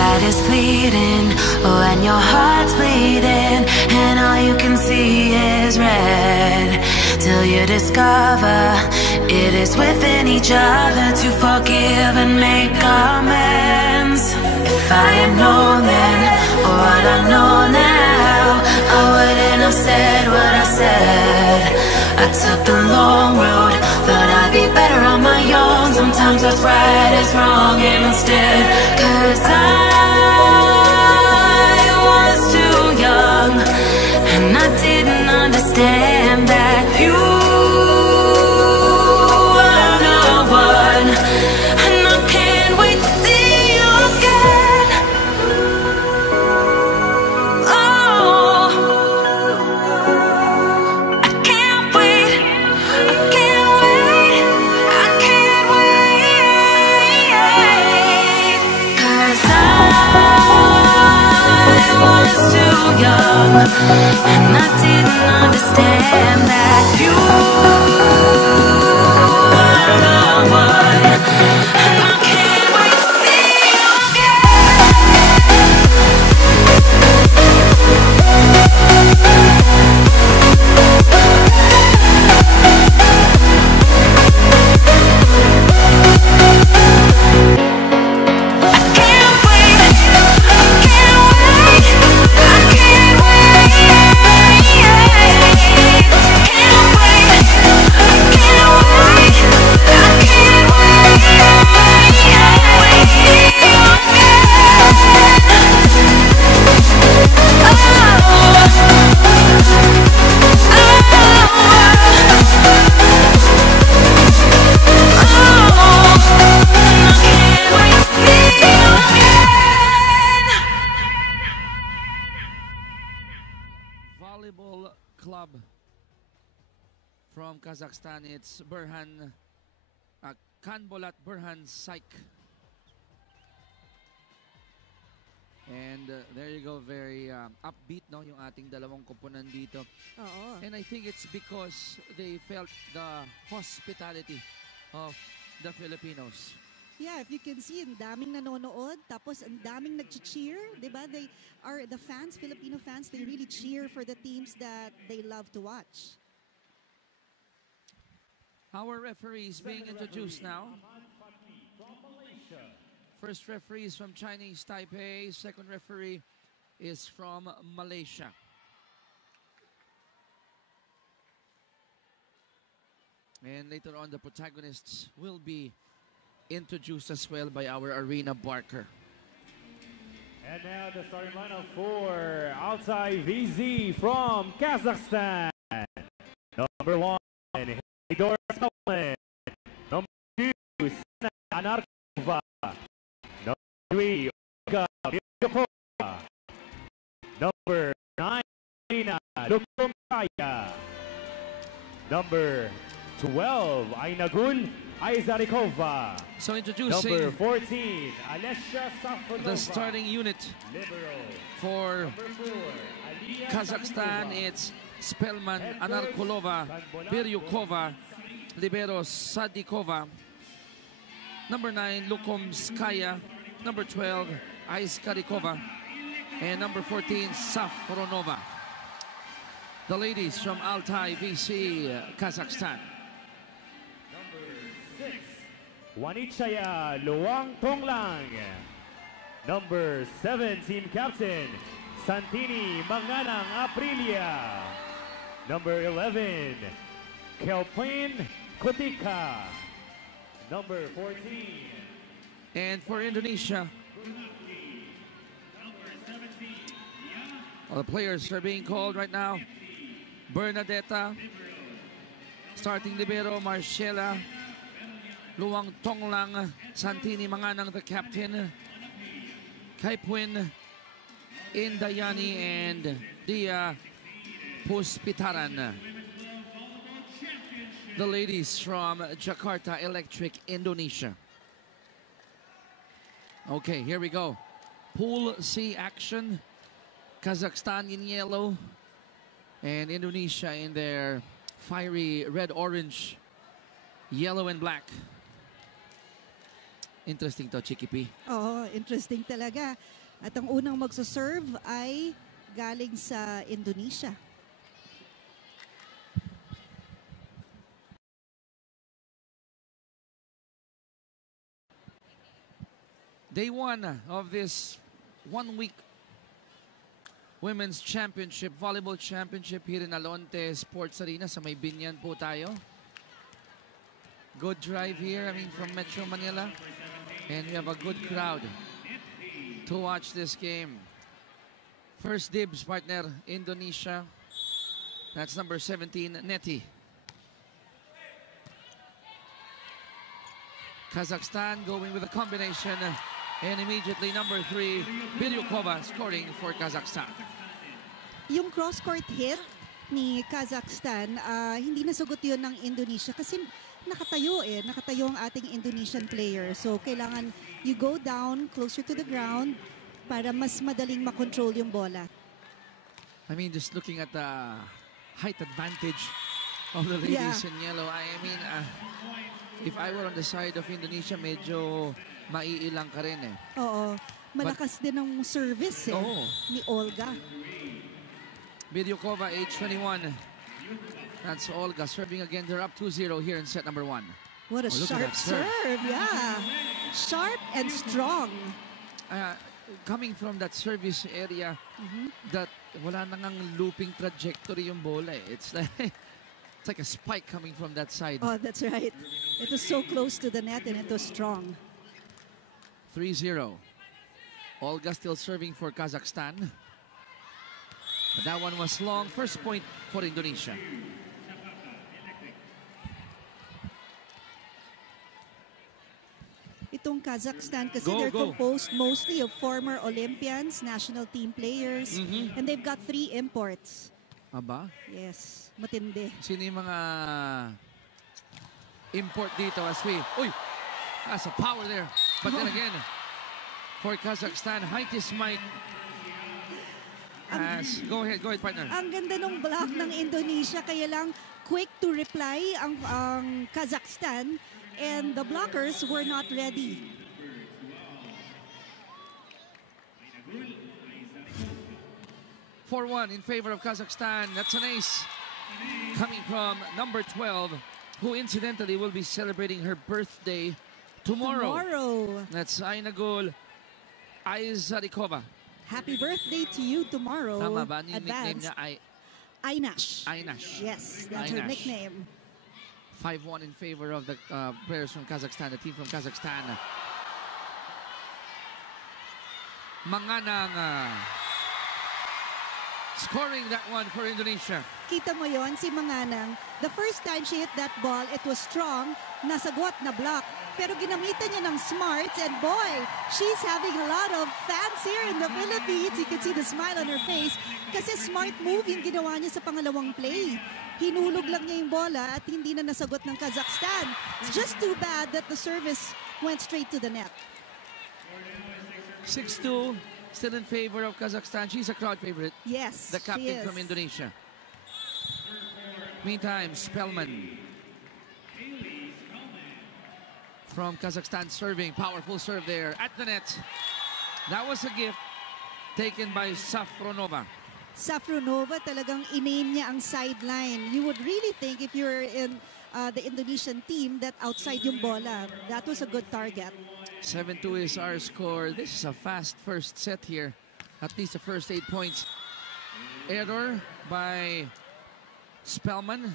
inside is bleeding, oh, and your heart's bleeding, and all you can see is red, till you discover it is within each other to forgive and make amends. If I had known then, or what I know now, I wouldn't have said what I said. I took the long road, thought I'd be better on my own. Sometimes what's right is wrong instead, 'cause I was too young, and I didn't understand that you were the one, and I can't wait to see you again. Oh, I can't wait, I can't wait, I can't wait, 'cause I was too young, and I didn't understand that you were the one, and I can't wait to see you volleyball club from Kazakhstan. It's Burhan Kanbolat Burhan Saik. And there you go, very upbeat, no, yung ating dalawang koponan dito. Oo. And I think it's because they felt the hospitality of the Filipinos. Yeah, if you can see, ang daming nanonood, tapos ang daming nag-cheer, di ba? They are, the fans, Filipino fans, they really cheer for the teams that they love to watch. Our referees being introduced now. First referee is from Chinese Taipei. Second referee is from Malaysia. And later on, the protagonists will be introduced as well by our Arena Barker. And now the starting lineup for Altai VZ from Kazakhstan. Number 1, Hidor Salman. Number 2, Sana Anarkova. Number 3, Olga Miryakova. Number 9, Nina Lukumkaya. Number 12, Ainagul Aizarikova. So introducing number 14, Alessia Safonova. the starting unit Liberal. for Number 4, Alia Kazakhstan. Kanova. It's Spelman Anarkulova, Biryukova, Libero Sadikova. Number 9, Lukomskaya. Number 12, Aiskarikova. And number 14, Saforonova. The ladies from Altai VC, Kazakhstan. Number 6, Wanichaya Luang Tonglang. Number 7, team captain, Santini Manganang Aprilia. Number 11, Kelpin Kotika. Number 14. And for Indonesia, all the players are being called right now. Bernadetta, starting libero, Marcela, Luang Tonglang, Santini Manganang, the captain, Kaipuin, Indayani, and Dia Puspitaran. The ladies from Jakarta Electric, Indonesia. Okay, here we go. Pool C action. Kazakhstan in yellow and Indonesia in their fiery red, orange, yellow and black. Interesting to, Chiki P. Oo, interesting talaga. At ang unang magsaserve ay galing sa Indonesia. Day 1 of this 1-week Women's Championship, Volleyball Championship here in Alonte Sports Arena sa may Binyan po tayo. Good drive here, from Metro Manila. And we have a good crowd to watch this game. First dibs, partner, Indonesia. That's number 17, Neti. Kazakhstan going with a combination. And immediately, number 3, Biryukova scoring for Kazakhstan. Yung cross-court hit ni Kazakhstan, hindi nasagot yun ng Indonesia kasi nakatayo ang ating Indonesian player. So, kailangan you go down closer to the ground para mas madaling makontrol yung bola. Just looking at the height advantage of the ladies in yellow, if I were on the side of Indonesia, medyo maiilang ka rin eh. Oo. Malakas din ang service ni Olga. Biryukova, age 21. That's Olga serving again. They're up 2-0 here in set number 1. What a sharp serve. Yeah. Sharp and strong. Coming from that service area, that wala nang looping trajectory yung bola eh. It's like a spike coming from that side. Oh, that's right. It was so close to the net and it was strong. 3-0. Olga still serving for Kazakhstan. But that one was long. First point for Indonesia. Itong Kazakhstan kasi they're composed mostly of former Olympians, national team players, and they've got 3 imports. Aba? Yes, matindi. Sino yung mga import dito as we... Uy! That's a power there. But then again, for Kazakhstan, height is might. Go ahead, partner. Ang ganda ng block ng Indonesia, kaya lang quick to reply ang Kazakhstan, and the blockers were not ready. (4-1) in favor of Kazakhstan. That's an ace coming from number 12, who incidentally will be celebrating her birthday tomorrow. That's Ainagul Aizarikova. Happy birthday to you tomorrow. Tama ba? Yung nickname niya Ainash. Ainash. Yes, that's her nickname. 5-1 in favor of the players from Kazakhstan, the team from Kazakhstan. Manganang scoring that one for Indonesia. Kita mo yon, si Manganang, the first time she hit that ball, it was strong, nasagot na block. Pero ginamitan niya ng smarts, and boy, she's having a lot of fans here in the Philippines. You can see the smile on her face kasi smart move yung ginawa niya sa pangalawang play. Hinulog lang niya yung bola at hindi na nasagot ng Kazakhstan. It's just too bad that the service went straight to the net. 6-2, still in favor of Kazakhstan. She's a crowd favorite. Yes, the captain from Indonesia. Meantime, Spellman from Kazakhstan serving. Powerful serve there at the net. That was a gift taken by Safronova. Safronova talagang in-aim niya ang sideline. You would really think if you're in the Indonesian team that outside yung bola, that was a good target. 7-2 is our score. This is a fast first set here. At least the first 8 points. Error by Spellman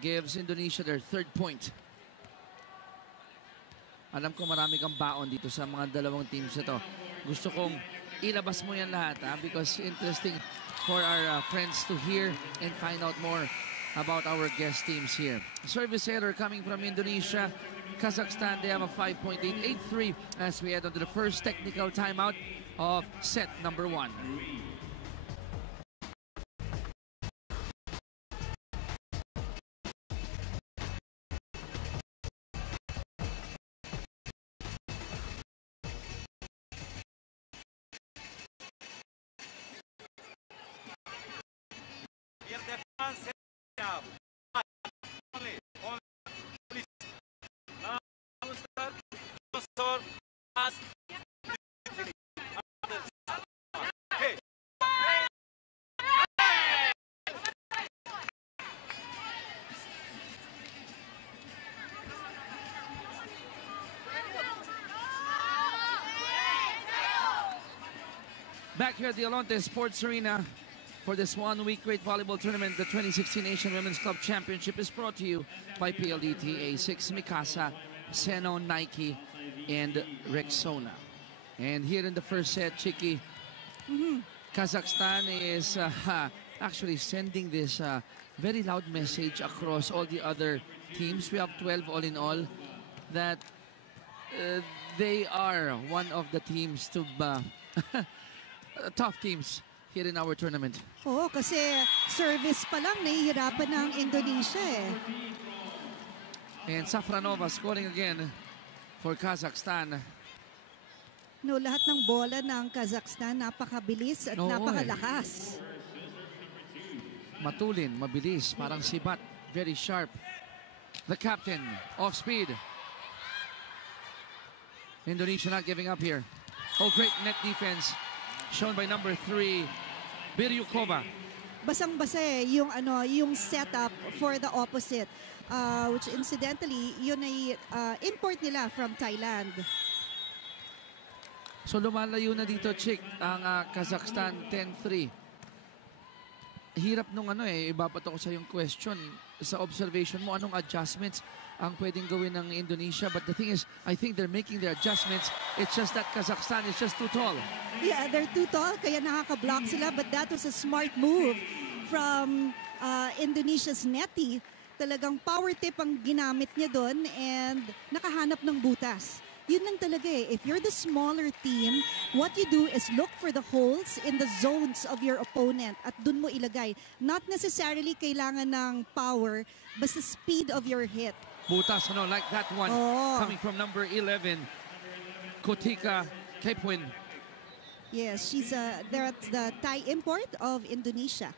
gives Indonesia their 3rd point. Alam ko marami kang baon dito sa mga dalawang teams na to. Gusto kong ilabas mo yan lahat because interesting for our friends to hear and find out more about our guest teams here. Service error coming from Indonesia. Kazakhstan, they have a 5-point lead, 8-3 as we head on to the first technical timeout of set number 1. Back here at the Alonte Sports Arena for this one-week Great Volleyball Tournament, the 2016 Asian Women's Club Championship is brought to you by PLDT, A6, Mikasa, Seno, Nike, and Rexona. And here in the first set, Chiki, Kazakhstan is actually sending this very loud message across all the other teams. We have 12 all in all, that they are one of the teams to tough teams here in our tournament. Oo, kasi service pa lang, nahihirapan ng Indonesia eh. And Safronova scoring again for Kazakhstan. No, lahat ng bola ng Kazakhstan napakabilis at napakalakas. Matulin, mabilis, parang sibat, very sharp. The captain, off speed. Indonesia not giving up here. Oh, great net defense shown by number 3, Biryukova. Basang-basa eh, yung setup for the opposite. Which incidentally, yun ay import nila from Thailand. So lumalayo na dito, Chick, ang Kazakhstan 10-3. Hirap nung ibabato ko sa yung question. Sa observation mo, anong adjustments ang pwedeng gawin ng Indonesia? But the thing is, I think they're making their adjustments. It's just that Kazakhstan is just too tall. Yeah, they're too tall, kaya nakaka-block sila. But that was a smart move from Indonesia's netty. Talagang power tip ang ginamit niya doon and nakahanap ng butas. Yun lang talaga eh. If you're the smaller team, what you do is look for the holes in the zones of your opponent at dun mo ilagay. Not necessarily kailangan ng power, basta speed of your hit. Butas, like that one coming from number 11, Kotika Kepwin. Yes, she's that's the Thai import of Indonesia.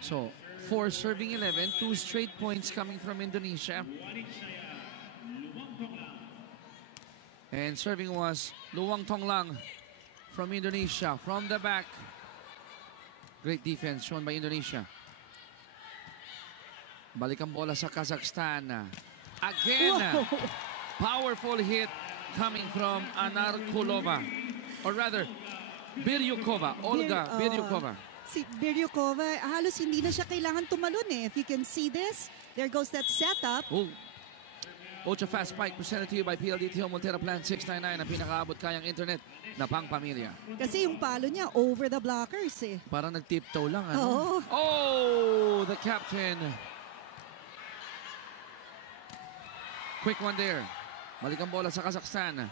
So, 4 serving 11, 2 straight points coming from Indonesia. And serving was Luang Tonglang from Indonesia. From the back, great defense shown by Indonesia. Balik ang bola sa Kazakhstan. Again, powerful hit coming from Anar Kulova. Or rather, Biryukova, Olga Biryukova. Si Biryukova, halos hindi na siya kailangan tumalon eh. If you can see this, there goes that setup. Ultra Fast Spike presented to you by PLDT Home Montero Plan 699, ang pinakaabot kayang internet na pang-pamilya. Kasi yung palo niya over the blockers eh. Parang nag-tiptoe lang, the captain. Quick one there. Balik ang bola sa Kazakhstan.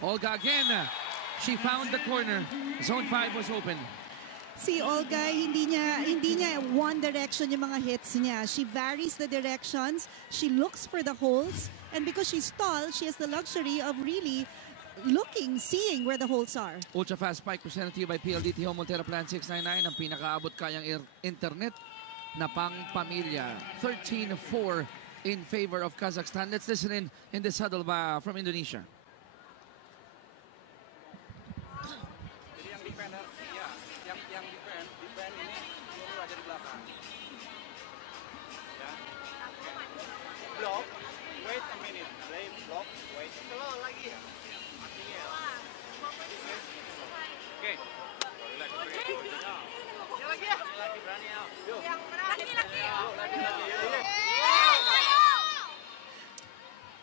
Olga again. She found the corner. Zone 5 was open. Si Olga, hindi niya one direction yung mga hits niya. She varies the directions. She looks for the holes. And because she's tall, she has the luxury of really seeing where the holes are. Ultra Fast Spike presented to you by PLDT Home Montero Plan 699, ang pinakaabot kayang internet na pang-pamilya. 13-4 in favor of Kazakhstan. Let's listen in this huddle from Indonesia.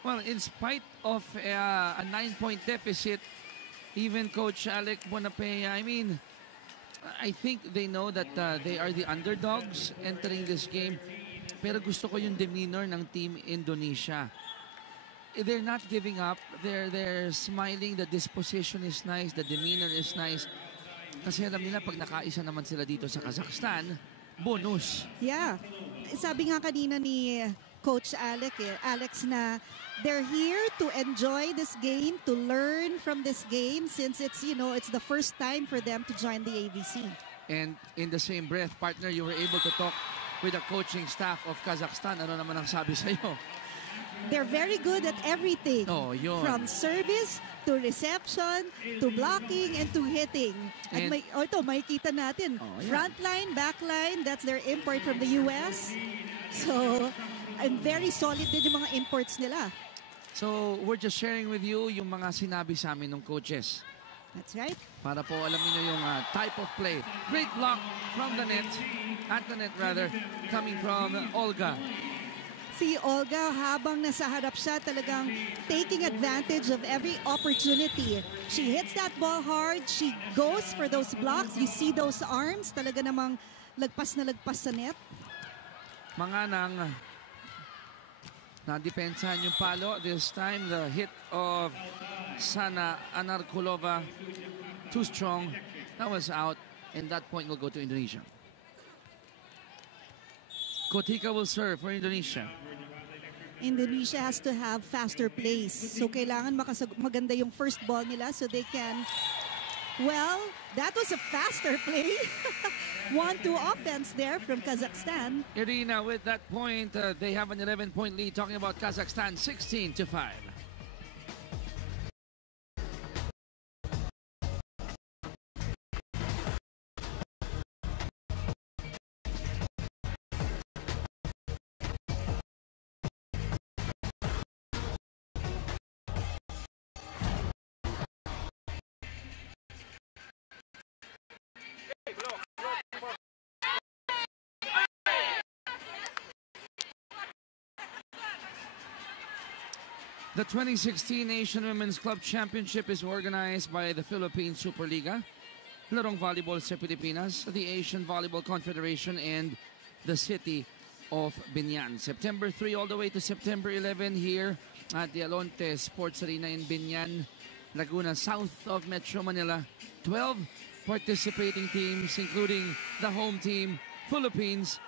Well, in spite of a 9-point deficit, even Coach Alec Bonapea, I think they know that they are the underdogs entering this game. Pero gusto ko yung demeanor ng Team Indonesia. They're not giving up. They're smiling. The disposition is nice. The demeanor is nice. Kasi alam nila pag nakaisa naman sila dito sa Kazakhstan, bonus. Yeah. Sabi nga kanina ni Coach Alex na they're here to enjoy this game, to learn from this game since it's the first time for them to join the AVC. And in the same breath, partner, you were able to talk with the coaching staff of Kazakhstan. Ano naman ang sabi sa'yo? they're very good at everything. Oh, yun. From service to reception to blocking and to hitting. At And- ito, makikita natin. Oh, yeah. Front line, back line, that's their import from the US. So, and very solid din yung mga imports nila. So, we're just sharing with you yung mga sinabi sa amin ng coaches. That's right. Para po alam niyo yung type of play. Great block from the net, at the net rather, coming from Olga. Si Olga, habang nasa harap siya, talagang taking advantage of every opportunity. She hits that ball hard. She goes for those blocks. You see those arms, talaga namang lagpas na lagpas sa net. Mga nang nadepensahan yung palo. This time, the hit of Sana Anarkulova, too strong. That was out, and that point will go to Indonesia. Kotika will serve for Indonesia. Indonesia has to have faster plays. So kailangan maganda yung first ball nila so they can... Well, that was a faster play. 1-2 offense there from Kazakhstan. Irina with that point, they have an 11-point lead. Talking about Kazakhstan, 16-5. The 2016 Asian Women's Club Championship is organized by the Philippine Superliga, Larong Volleyball sa Pilipinas, the Asian Volleyball Confederation, and the City of Binyan. September 3 all the way to September 11 here at the Alonte Sports Arena in Binyan, Laguna, south of Metro Manila. 12 participating teams, including the home team, Philippines,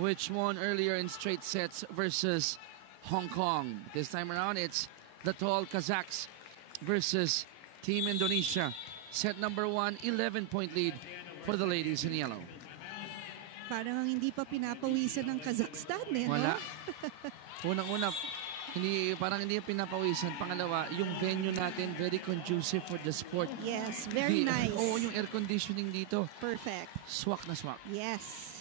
which won earlier in straight sets versus Hong Kong. This time around, it's the tall Kazakhs versus Team Indonesia. Set number 1, 11-point lead for the ladies in yellow. Parang hindi pa pinapawisan ng Kazakhstan eh, Wala. no? Unang-una, parang hindi pinapawisan. Pangalawa, yung venue natin, very conducive for the sport. Yes, very nice. Oo, yung air conditioning dito, Perfect. swak na swak. Yes.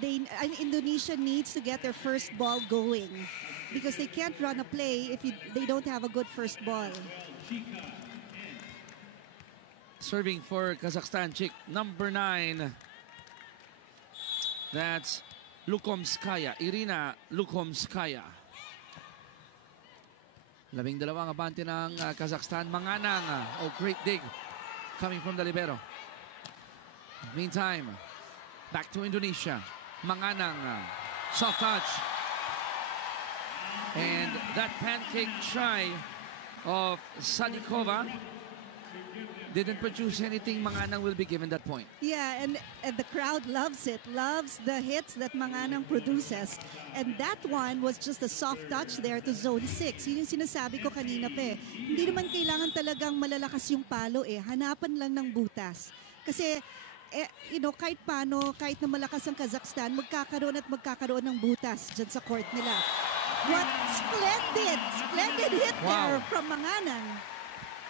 Indonesia needs to get their first ball going because they can't run a play if they don't have a good first ball. Serving for Kazakhstan, chick number 9. That's Lukomskaya, Irina Lukomskaya. 12 abante ng Kazakhstan. Manganang, great dig coming from the libero. Meantime, back to Indonesia. Manganang, soft touch. And that pancake try of Sadikova didn't produce anything. Manganang will be given that point. Yeah, and the crowd loves it. Loves the hits that Manganang produces. And that one was just a soft touch there to zone 6. Yun yung sinasabi ko kanina pa eh. Hindi naman kailangan talagang malalakas yung palo eh. Hanapan lang ng butas. Kasi kahit paano, kahit na malakas ang Kazakhstan, magkakaroon ng butas dyan sa court nila. What splendid hit there from Manganang.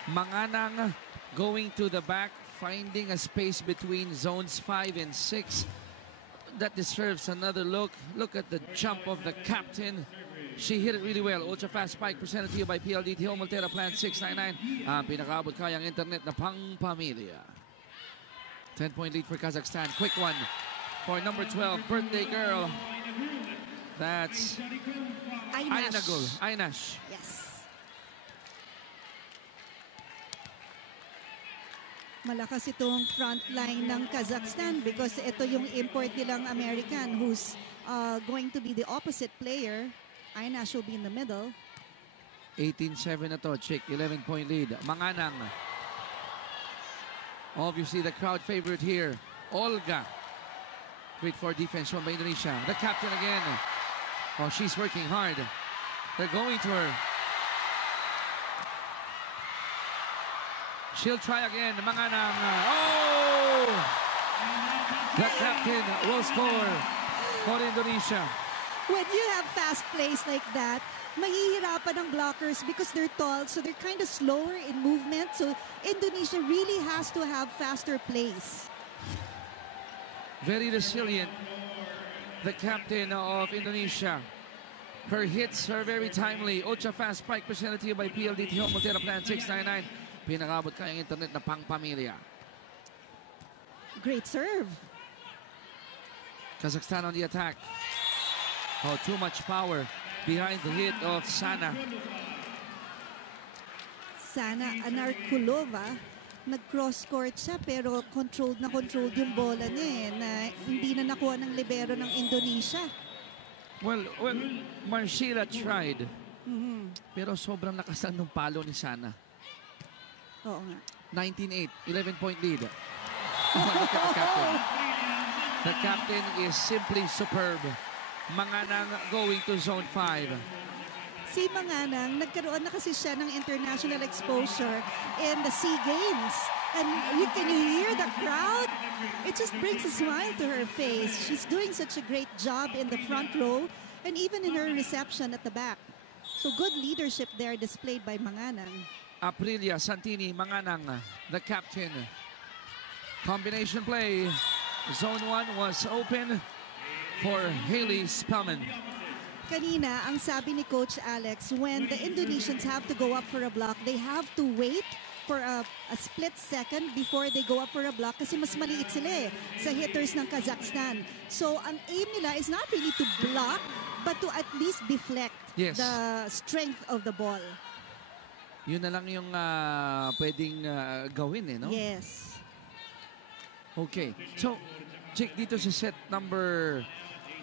Manganang going to the back, finding a space between zones 5 and 6. That deserves another look. Look at the jump of the captain. She hit it really well. Ultra fast spike presented to you by PLDT Home Altera Plan 699. Ang pinakaabot kayang internet na pang-pamilya. 10-point lead for Kazakhstan. Quick one for number 12, birthday girl. That's Ainagul. Ainash. Yes. Malakas itong front line ng Kazakhstan because ito yung import nilang American who's going to be the opposite player. Ainash will be in the middle. 18-7 na to, chick. 11-point lead. Manganang. Obviously, the crowd favorite here, Olga. Great for defense from Indonesia. The captain again. Oh, she's working hard. They're going to her. She'll try again. Manganang. Oh! The captain will score for Indonesia. when you have fast plays like that, mahihirapan ng blockers because they're tall, so they're kind of slower in movement. So Indonesia really has to have faster plays. Very resilient, the captain of Indonesia. Her hits are very timely. Ultra fast spike presented to you by PLDT Home Montero Plan 699. Pinakabot kayang internet na pang-pamilya. Great serve. Kazakhstan on the attack. Oh, too much power behind the hit of Sana. Sana Anarkulova, nag-cross court siya pero controlled yung bola niya na hindi na nakuha ng libero ng Indonesia. Well, Marcela tried. Pero sobrang lakas ng palo ni Sana. Oo nga. 19-8, 11-point lead. Look at the captain. The captain is simply superb. Manganang going to zone 5. Si Manganang, nagkaroon na kasi siya ng international exposure in the SEA Games. And can you hear the crowd? It just brings a smile to her face. She's doing such a great job in the front row and even in her reception at the back. So good leadership there displayed by Manganang. Aprilia, Santini, Manganang, the captain. Combination play. Zone 1 was open for Hailey Spellman. Kanina, ang sabi ni Coach Alex, when the Indonesians have to go up for a block, they have to wait for a split second before they go up for a block kasi mas maliit sila sa hitters ng Kazakhstan. So, ang aim nila is not really to block, but to at least deflect the strength of the ball. Yun na lang yung pwedeng gawin no? Yes. Okay. So, check dito sa set number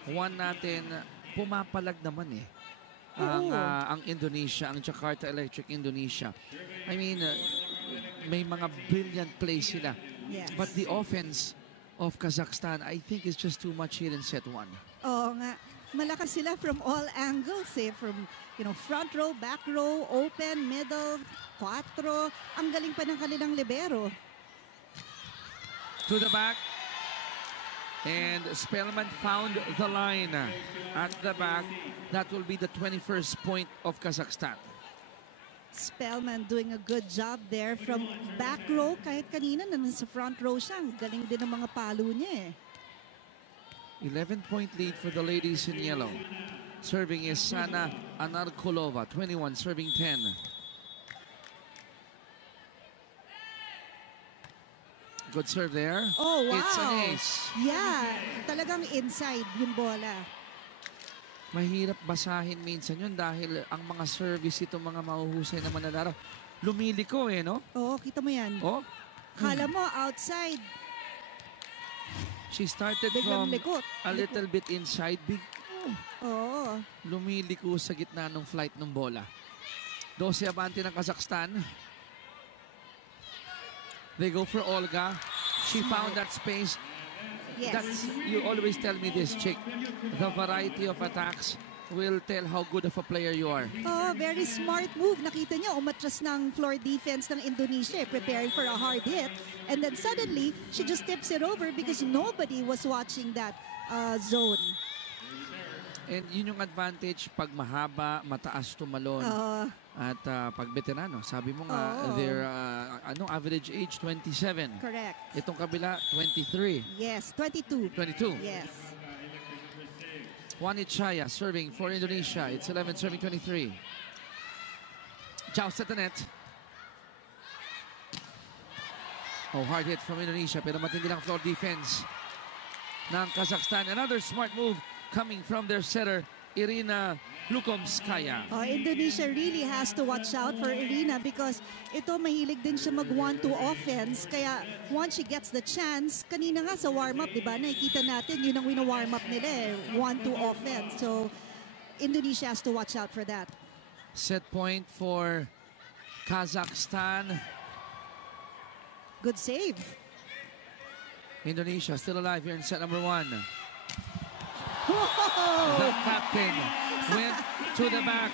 1 natin, pumapalag naman ang Indonesia, ang Jakarta Electric Indonesia. I mean, may mga brilliant plays sila. Yes. But the offense of Kazakhstan, I think, is just too much here in set 1. Oo nga. Malakas sila from all angles From, front row, back row, open, middle, 4. Ang galing pa ng kanilang libero. To the back. And Spellman found the line at the back. That will be the 21st point of Kazakhstan. Spellman doing a good job there from back row. Kahit kanina nasa front row siya. Galing din ang mga palo niya 11-point lead for the ladies in yellow. Serving is Sana Anarkulova, 21, serving 10. Good serve there. Oh, wow. It's an ace. Yeah, talagang inside yung bola. Mahirap basahin minsan yun dahil ang mga service itong mga mahuhusay na manlalaro, lumiliko no? Oo, kita mo yan. Oh. Kala mo outside. She started Biglang from likot. a little bit inside. Oo. Lumiliko sa gitna ng flight ng bola. 12 abante ng Kazakhstan. They go for Olga. She found that space. Yes. You always tell me this, Chick. The variety of attacks will tell how good of a player you are. Oh, very smart move. Nakita niyo, umatras ng floor defense ng Indonesia, preparing for a hard hit. And then suddenly, she just tips it over because nobody was watching that zone. And yun yung advantage pag mahaba, mataas tumalon. At pag veterano, sabi mo nga, their average age 27. Correct. Itong kabila 23. Yes, 22. 22. Yes. Juanit Chaya serving for Indonesia. It's 11 serving 23. Joust at the net. Oh, hard hit from Indonesia pero matindi lang floor defense ng Kazakhstan. Another smart move coming from their setter, Irina Lukomskaya. Indonesia really has to watch out for Irina because ito mahilig din siya mag 1-2 offense. Kaya once she gets the chance, kanina nga sa warm-up, di ba, nakikita natin yun ang wino-warm-up nila 1-2 offense. So Indonesia has to watch out for that. Set point for Kazakhstan. Good save. Indonesia still alive here in set number 1. Whoa! The captain went to the back.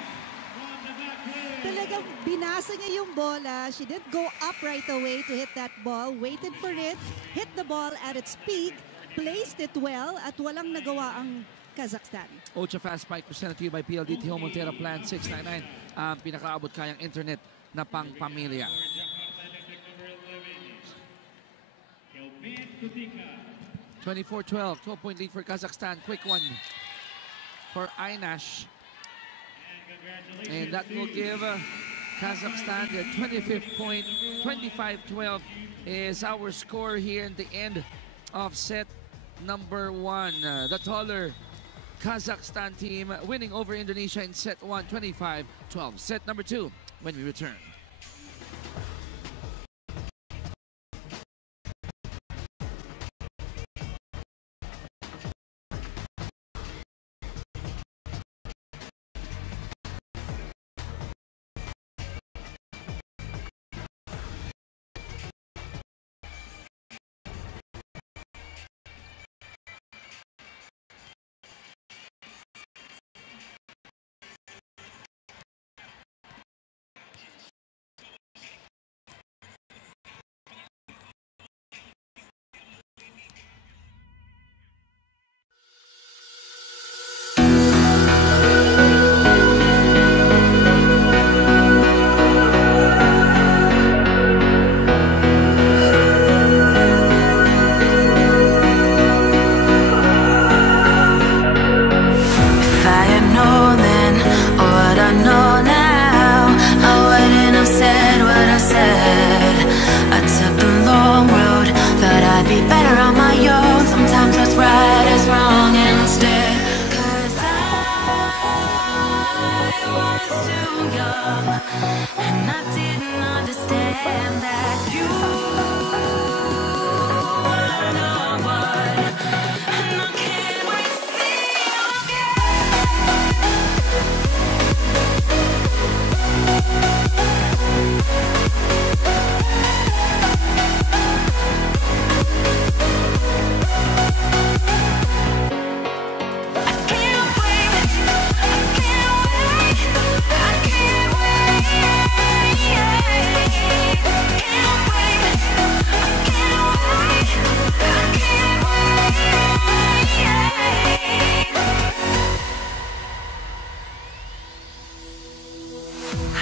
Talagang binasa niya yung bola. She didn't go up right away to hit that ball. Waited for it, hit the ball at its peak, placed it well, at walang nagawa ang Kazakhstan. Ultra Fast Spike presented to you by PLDT Home Montera Plan 699. Ang pinakaabot kayang internet na pang pamilya. 24-12, 12-point lead for Kazakhstan. Quick one for Aynash. And that will give Kazakhstan their 25th point. 25-12 is our score here in the end of set number 1. The taller Kazakhstan team winning over Indonesia in set 1, 25-12. Set number 2 when we return.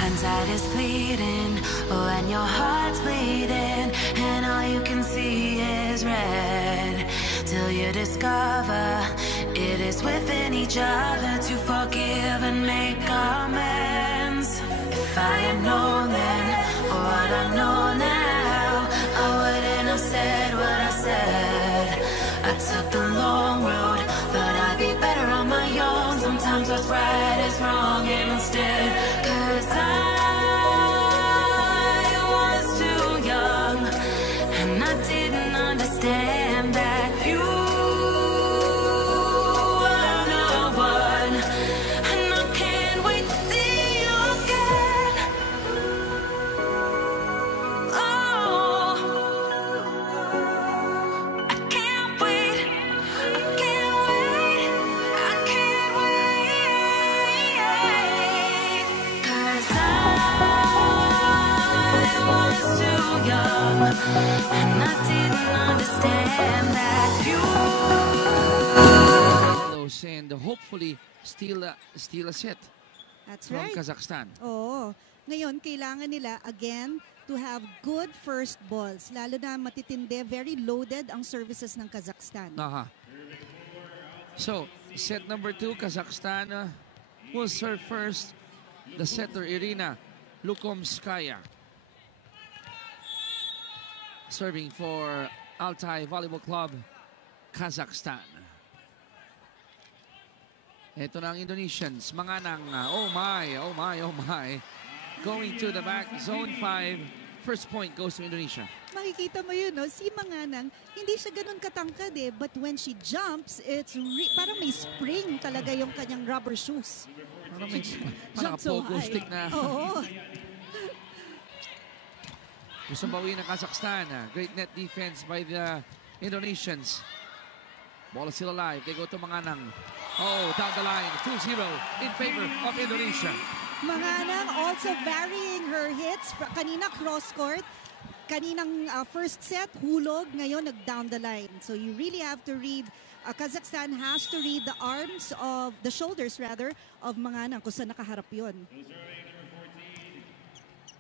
Hindsight is fleeting when your heart's bleeding and all you can see is red, till you discover it is within each other to forgive and make amends. If I had known then what I know now, I wouldn't have said what I said. I took the long road, thought I'd be better on my own. Sometimes what's right is wrong instead, 'cause I was too young and I didn't understand that you are the one, and I can't wait to see you again. Oh, I can't wait, I can't wait, I can't wait, 'cause I was too young and I didn't understand that you. And hopefully steal a set That's from right. Kazakhstan. Oo. Ngayon, kailangan nila, again, to have good first balls. Lalo na matitindi, very loaded ang services ng Kazakhstan. Aha. So, set number 2, Kazakhstan will serve first. The setter, Irina Lukomskaya. Serving for Altai Volleyball Club, Kazakhstan. Ito na ang Indonesians. Manganang, oh my, oh my, oh my. Going to the back, zone 5. First point goes to Indonesia. Makikita mo yun, no? Si Manganang, hindi siya ganun katangkad eh. But when she jumps, it's parang may spring talaga yung kanyang rubber shoes. Parang may Jump so pogo high. stick na. Oo. Gusto bawi ng Kazakhstan. Great net defense by the Indonesians. Ball is still alive. They go to Manganang. Oh, down the line. 2-0 in favor of Indonesia. Manganang also varying her hits. Kanina cross court. kaninang first set, hulog, ngayon nag-down the line. So you really have to read, Kazakhstan has to read the arms of, the shoulders rather, of Manganang kung saan nakaharap yun.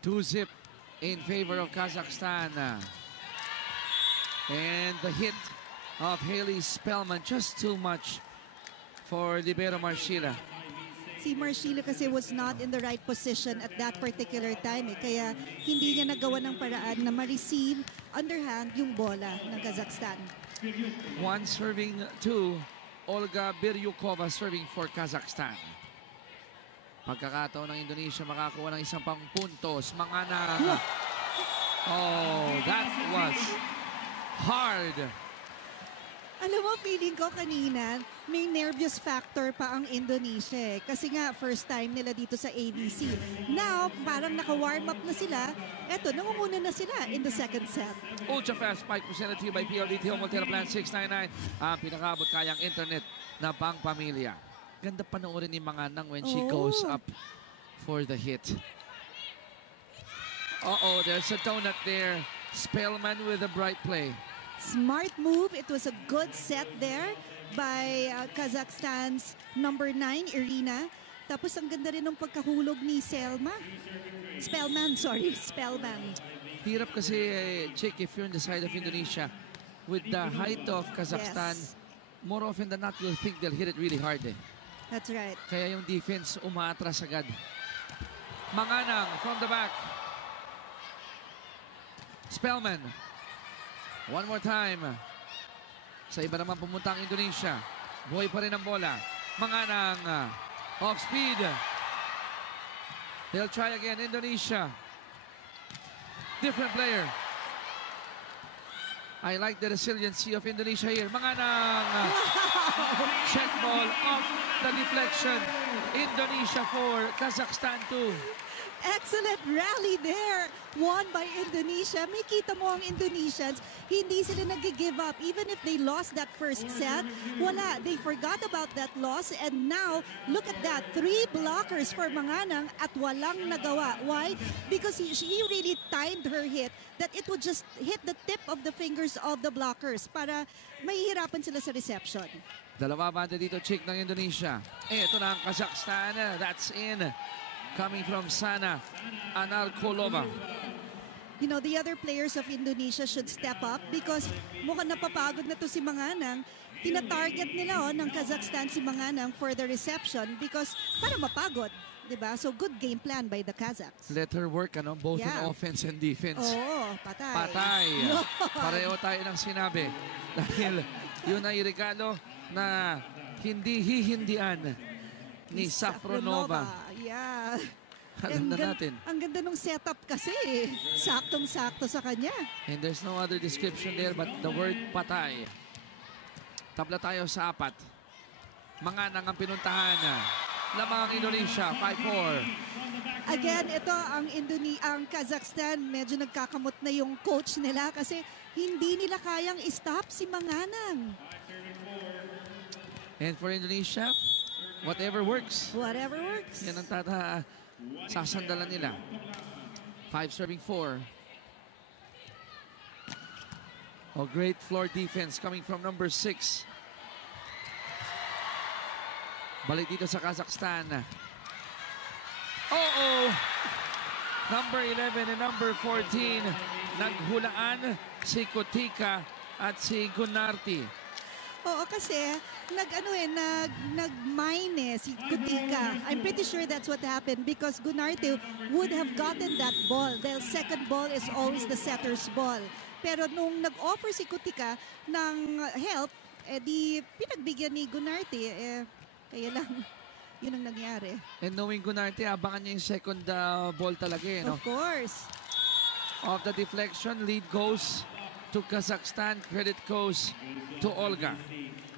2-zip in favor of Kazakhstan. And the hit of Haley Spellman, just too much for Libero Marcila. Si Marcila kasi was not in the right position at that particular time. Kaya hindi niya nagawa ng paraan na ma-receive underhand yung bola ng Kazakhstan. 1 serving to Olga Biryukova serving for Kazakhstan. Pagkakataon ng Indonesia makakuha ng isang pang puntos. Manganang. Oh, that was hard. Alam mo, feeling ko kanina, may nervous factor pa ang Indonesia. Kasi nga, first time nila dito sa ABC. Now, parang naka-warm up na sila. Eto, nangunguna na sila in the second set. Ultra fast spike presented to you by PLDT Home Montero Plan 699. Ang pinakaabot kayang internet na pang pamilya. Ganda panoorin ni Manganang when she goes up for the hit. Uh-oh, there's a donut there. Spellman with a bright play. Smart move. It was a good set there by Kazakhstan's number 9, Irina. Tapos ang ganda rin ng pagkahulog ni Spellman. Hirap kasi, Chick, if you're on the side of Indonesia, with the height of Kazakhstan, more often than not, you'll think they'll hit it really hard. That's right. Kaya yung defense umaatras agad. Manganang from the back. Spellman. One more time. Sa iba naman pumunta ang Indonesia. Buhay pa rin ang bola. Manganang off speed. They'll try again. Indonesia. Different player. I like the resiliency of Indonesia here. Manganang. Check ball off the deflection. Indonesia 4, Kazakhstan 2. Excellent rally there. Won by Indonesia. May kita mo ang Indonesians, hindi sila nag-give up. Even if they lost that first set, wala. They forgot about that loss. And now, look at that. 3 blockers for Manganang at walang nagawa. Why? Because she really timed her hit that it would just hit the tip of the fingers of the blockers para mahihirapan sila sa reception. Dalawa banda dito, Chick, ng Indonesia. Ito na ang Kazakhstan. That's in. Coming from Sana Anarkolova. You know, the other players of Indonesia should step up because mukhang napapagod na to si Manganang. Tina-target nila ng Kazakhstan si Manganang for the reception because para mapagod. Diba? So, good game plan by the Kazakhs. Let her work, both in offense and defense. Oo, patay. Patay. Pareho tayo ng sinabi. Dahil yun ay regalo na hindi hihindian ni Safronova. Yeah. Alam na natin. Ang ganda nung setup kasi. Saktong-sakto sa kanya. And there's no other description there but the word patay. Tabla tayo sa 4. Manganang ang pinuntahan. Lamang ang Indonesia, 5-4. Again, ito ang Kazakhstan. Medyo nagkakamot na yung coach nila kasi hindi nila kayang stop si Manganang. And for Indonesia, whatever works. Whatever works. Yan ang sasandalan nila. 5 serving 4. Oh, great floor defense coming from number 6. Balik dito sa Kazakhstan. Number 11 and number 14. Naghulaan si Kutika at si Gunarti. Oo, kasi nag-mine si Kutika. I'm pretty sure that's what happened because Gunarte would have gotten that ball. The second ball is always the setter's ball. Pero nung nag-offer si Kutika ng help, di pinagbigyan ni Gunarte. Kaya lang, yun ang nangyari. And knowing Gunarte, abangan niya yung second ball talaga. Of course. Of the deflection, lead goes to Kazakhstan. Credit goes to Olga.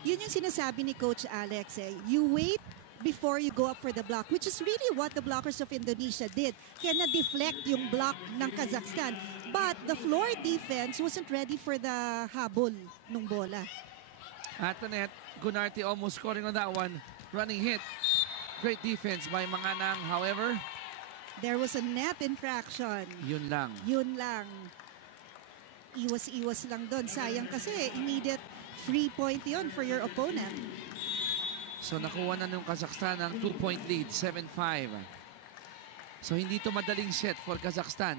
Yun yung sinasabi ni Coach Alex. You wait before you go up for the block, which is really what the blockers of Indonesia did. Kaya na-deflect yung block ng Kazakhstan. But the floor defense wasn't ready for the habol nung bola. At the net, Gunarte almost scoring on that one. Running hit. Great defense by Manganang. However, there was a net infraction. Yun lang. Yun lang. iwas-iwas lang doon. Sayang kasi immediate free point yon for your opponent. So nakuha na ng Kazakhstan ang 2-point lead, 7-5. So hindi ito madaling set for Kazakhstan.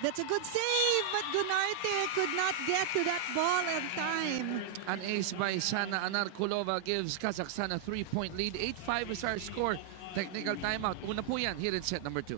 That's a good save, but Gunarte could not get to that ball in time. An ace by Sana Anarkulova gives Kazakhstan a 3-point lead. 8-5 is our score. Technical timeout. Una po yan here in set number 2.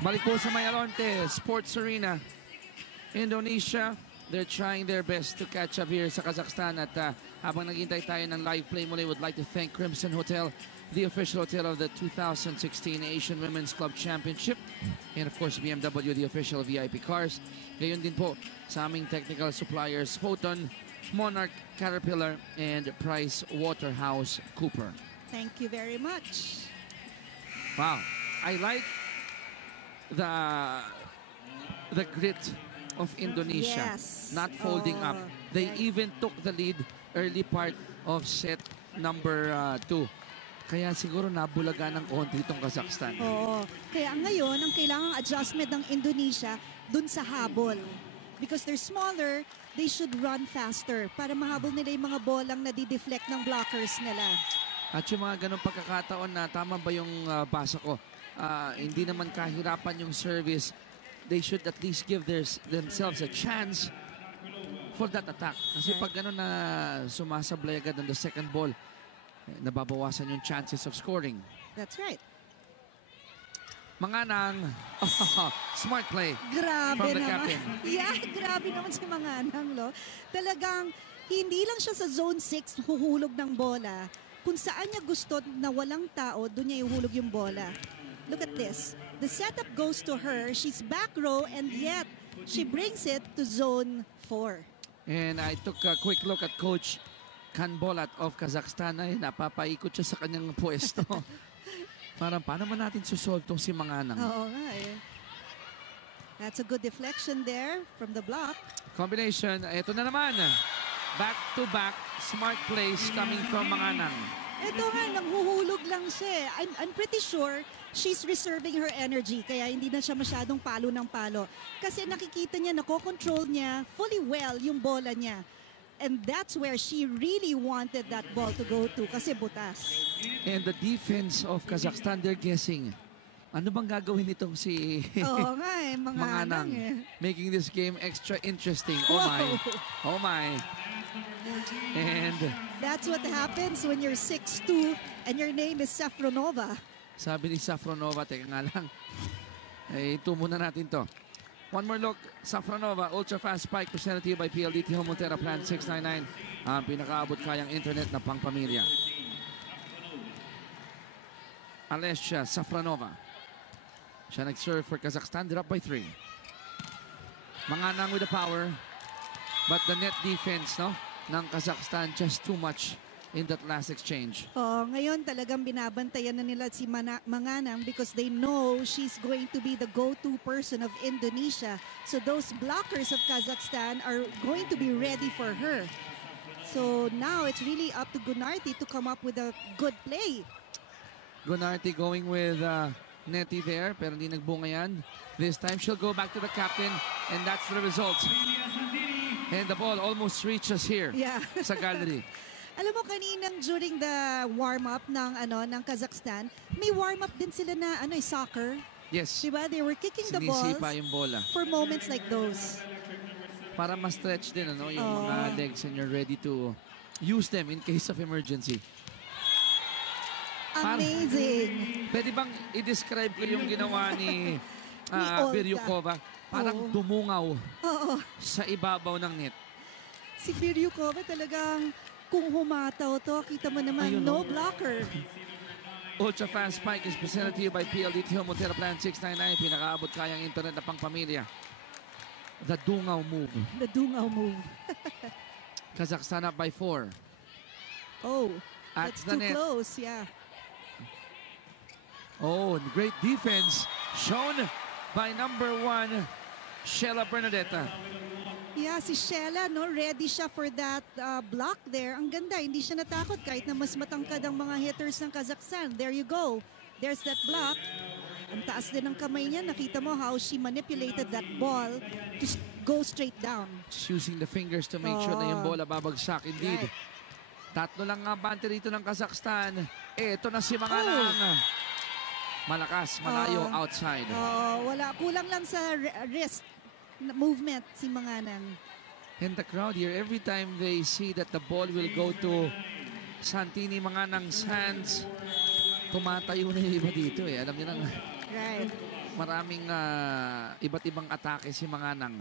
Balik po sa Mayalonte Sports Arena, Indonesia. They're trying their best to catch up here sa Kazakhstan. At habang naghintay tayo ng live play muli, would like to thank Crimson Hotel, the official hotel of the 2016 Asian Women's Club Championship. And of course, BMW, the official VIP cars. Gayon din po sa aming technical suppliers, Photon, Monarch, Caterpillar, and Price Waterhouse Cooper. Thank you very much. Wow. I like the grit of Indonesia, Yes. not folding up. They even took the lead early part of set number 2. Kaya siguro nabulaga ng konti itong Kazakhstan. Oo. Kaya ngayon, ang kailangang adjustment ng Indonesia dun sa habol. Because they're smaller, they should run faster para mahabol nila yung mga bolang na di-deflect ng blockers nila. At yung mga ganong pagkakataon na tama ba yung basa ko, hindi naman kahirapan yung service, they should at least give themselves a chance for that attack. Kasi pag gano'n na sumasablay agad on the second ball, nababawasan yung chances of scoring. That's right. Manganang, smart play Grabe from the naman. captain. Yeah, grabe naman si Manganang, lo. Talagang hindi lang siya sa zone 6 huhulog ng bola. Kung saan niya gusto na walang tao, doon niya ihulog yung bola. Look at this. The setup goes to her. She's back row and yet she brings it to zone 4. And I took a quick look at Coach Kanbolat of Kazakhstan. Ay, napapaikot siya sa kanyang pwesto. Parang paano man natin susolve tong si Manganang? Oo nga eh. That's a good deflection there from the block. Combination, ito na naman. Back-to-back smart plays coming from Manganang. Ito nga, nanghuhulog lang siya. I'm pretty sure she's reserving her energy kaya hindi na siya masyadong palo ng palo. Kasi nakikita niya, nakokontrol niya fully well yung bola niya. And that's where she really wanted that ball to go to kasi butas. And the defense of Kazakhstan, they're guessing. Ano bang gagawin nitong si Oo nga eh, mga Manganang? eh. Making this game extra interesting. Oh my. Oh my. And That's what happens when you're 6'2 and your name is Safronova. sabi ni Safronova, teka nga lang. Ito muna natin to. One more look. Safronova, ultra-fast spike presented to you by PLDT Home Montera Plan 699. Ang pinakaabot kayang internet na pangpamilya. Alessia Safronova. Siya nag-serve for Kazakhstan. They're up by 3. Manganang with the power. But the net defense ng Kazakhstan just too much in that last exchange. Oh, ngayon talagang binabantayan na nila si Manganang because they know she's going to be the go-to person of Indonesia. So those blockers of Kazakhstan are going to be ready for her. So now it's really up to Gunarte to come up with a good play. Gunarte going with Netty there, pero hindi nagbunga yan. This time she'll go back to the captain, and that's the result. And the ball almost reaches here sa gallery. Alam mo kaninang during the warm-up ng Kazakhstan, may warm-up din sila na soccer. Yes. Diba? They were kicking the balls Sinisipa yung bola. for moments like those. Para ma-stretch din yung mga legs and you're ready to use them in case of emergency. Amazing. Pwede bang i-describe ko yung ginawa ni Olga. Biryukova? Parang dumungaw Oo. sa ibabaw ng net. Si Biryukova talagang kung humataw to, kita mo naman, Ayun, no oh. blocker. Ultra Fast Spike is presented to you by PLDT Montero Plan 699. Pinakaabot kayang internet na pangpamilya. The Dungaw move. The Dungaw move. Kazakhstan up by 4. Oh, At that's the too net. close, yeah. Oh, and great defense shown by number 1, Sheila Bernadetta. Yeah, si Sheila, no, ready siya for that block there. Ang ganda, hindi siya natakot kahit na mas matangkad ang mga hitters ng Kazakhstan. There you go. There's that block. Ang taas din ng kamay niya. Nakita mo how she manipulated that ball to go straight down. Just using the fingers to make sure na yung bola babagsak. Indeed. Right. Tatlo lang nga bante rito ng Kazakhstan. Ito na si Manganang. Malakas, malayo, outside. Wala. Kulang lang sa wrist movement si Manganang. And the crowd here, every time they see that the ball will go to Santini Manganang's hands, tumatayo na yung iba dito eh. Alam niyo nang Right. maraming iba't ibang atake si Manganang.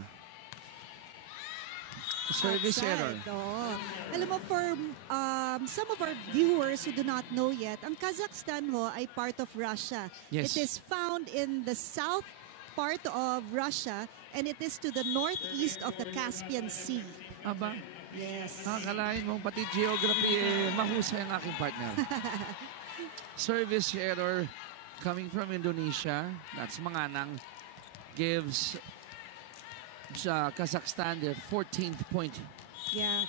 Service error. Oo. Alam mo, for some of our viewers who do not know yet, ang Kazakhstan ho ay part of Russia. Yes. It is found in the south part of Russia and it is to the northeast of the Caspian Sea. Aba, Yes. nakakalain mong pati geography mahusay ang aking partner. Service error coming from Indonesia. That's Manganang. Gives Kazakhstan their 14th point. Yeah.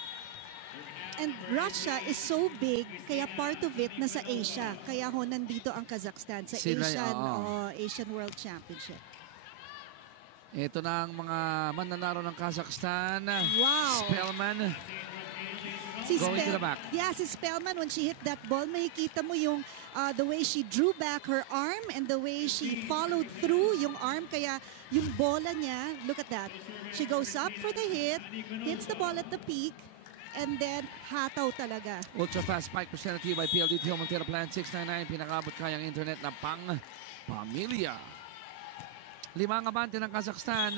And Russia is so big, kaya part of it nasa Asia. Kaya ho nandito ang Kazakhstan sa Sila, Asian World Championship. Ito na ang mga mananaro ng Kazakhstan. Wow. Spellman. Si Going to the back. Yeah, si Spellman, when she hit that ball, makikita mo yung the way she drew back her arm and the way she followed through yung arm. Kaya yung bola niya, look at that. She goes up for the hit, hits the ball at the peak, and then hataw talaga. Ultra Fast Spike presented to you by PLDT Montero Plan 699. Pinakabot kayang internet na pang pamilya. 5 ang abante ng Kazakhstan.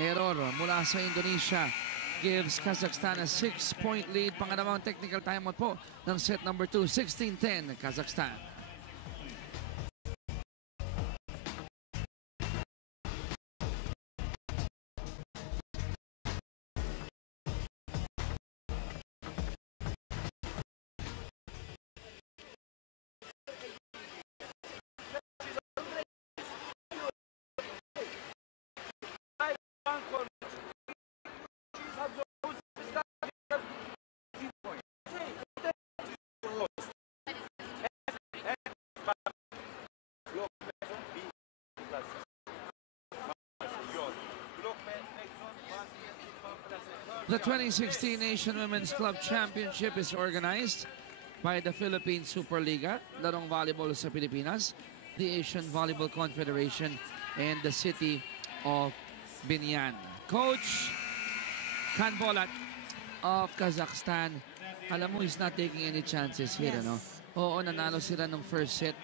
Error mula sa Indonesia. Gives Kazakhstan a 6-point lead. Pangalawang technical timeout po ng set number 2. 16-10 Kazakhstan. The 2016 Asian Women's Club Championship is organized by the Philippine Superliga, Larong Volleyball sa Pilipinas, the Asian Volleyball Confederation, and the city of Binyan. Coach Kanbolat of Kazakhstan, alam mo, he's not taking any chances here, Yes. ano? Oo, nanalo sila ng first set,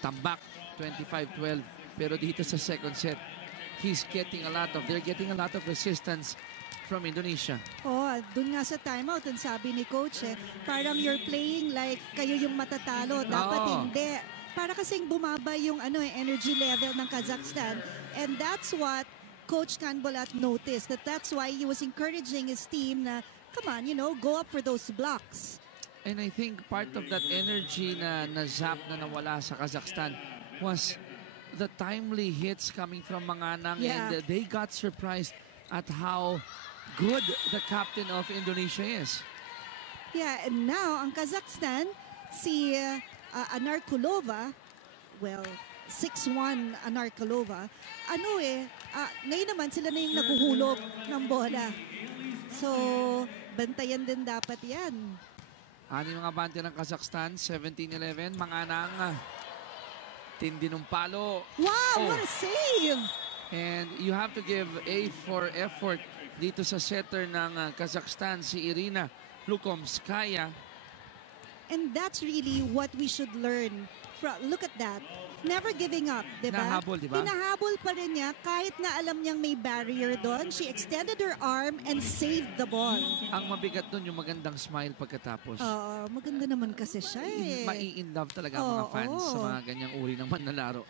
tambak, 25-12, pero dito sa second set, they're getting a lot of resistance from Indonesia. Dun nga sa timeout, ang sabi ni coach, parang you're playing like kayo yung matatalo. Dapat hindi. Para kasing bumaba yung energy level ng Kazakhstan. And that's what Coach Kanbolat noticed. That's why he was encouraging his team na, come on, go up for those blocks. And I think part of that energy na zap na nawala sa Kazakhstan was the timely hits coming from Manganang. Yeah. And they got surprised at how good the captain of Indonesia is. Yeah, and now ang Kazakhstan, si Anar Kulova, well, 6'1" Anar Kulova, ngayon naman sila na yung naguhulog ng bola. So, bantayan din dapat yan. Ani mga bante ng Kazakhstan, 17-11, Manganang, tindi ng palo. Wow, what a save! And you have to give A for effort dito sa setter ng Kazakhstan, si Irina Lukomskaya. And that's really what we should learn. Look at that. Never giving up, di ba? Hinahabol, di ba? Hinahabol pa rin niya kahit na alam niyang may barrier doon. She extended her arm and saved the ball. Ang mabigat doon yung magandang smile pagkatapos. Oo, maganda naman kasi siya eh. Mai-in love talaga ang mga fans sa mga ganyang uri ng manlalaro.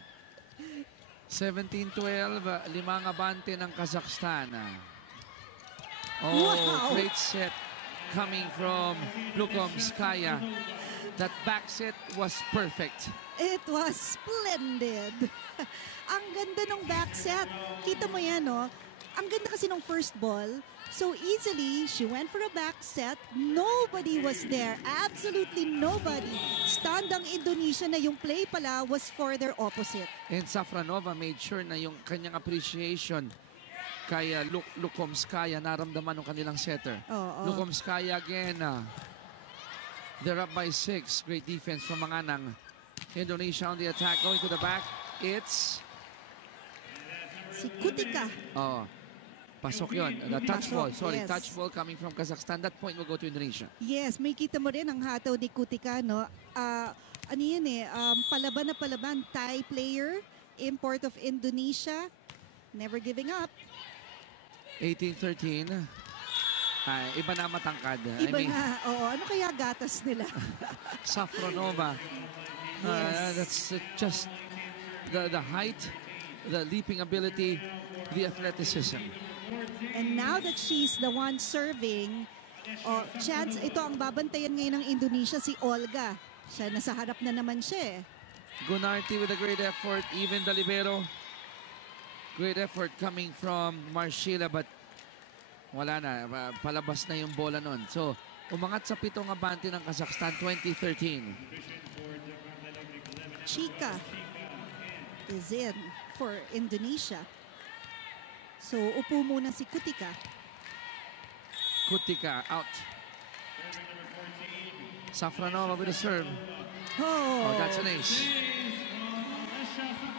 17-12, 5 abante ng Kazakhstan. Oh, Wow. great set coming from Lukomskaya. That back set was perfect. It was splendid. Ang ganda ng back set. Kita mo yan, no? Ang ganda kasi ng first ball. So easily, she went for a back set. Nobody was there. Absolutely nobody. Stand ang Indonesia na yung play pala was for their opposite. And Safronova made sure na yung kanyang appreciation kay Lukomskaya naramdaman ng kanilang setter. Oo. Lukomskaya again. They're up by 6. Great defense from Manganang. Indonesia on the attack, going to the back. It's... Si Kutika. Oh, pasok yun. The touch Pasok, ball. Sorry, yes. touch ball coming from Kazakhstan. That point will go to Indonesia. Yes, may kita mo rin ang hataw ni Kutika, no? Ano yun eh, palaban na palaban, Thai player, import of Indonesia, never giving up. 18-13. Iba na matangkad. Iba na, oo. Ano kaya gatas nila? Safronova. Yes. That's just the height, the leaping ability, the athleticism. And now that she's the one serving, chance, ito ang babantayan ngayon ng Indonesia, si Olga. Siya, nasa harap na naman siya eh. Gunarty with a great effort, even the libero. Great effort coming from Marshila, but wala na, palabas na yung bola nun. So, umangat sa 7 abante ng Kazakhstan, 2013. Chika is in for Indonesia. So, upo muna si Kutika. Kutika out. Safronova with a serve. Oh, That's an ace.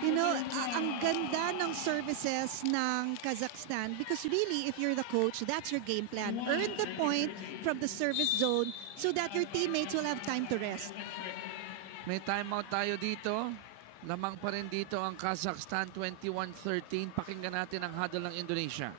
You know, ang ganda ng services ng Kazakhstan because really, if you're the coach, that's your game plan. Earn the point from the service zone so that your teammates will have time to rest. May timeout tayo dito. Lamang pa rin dito ang Kazakhstan, 21-13. Pakinggan natin ang huddle ng Indonesia.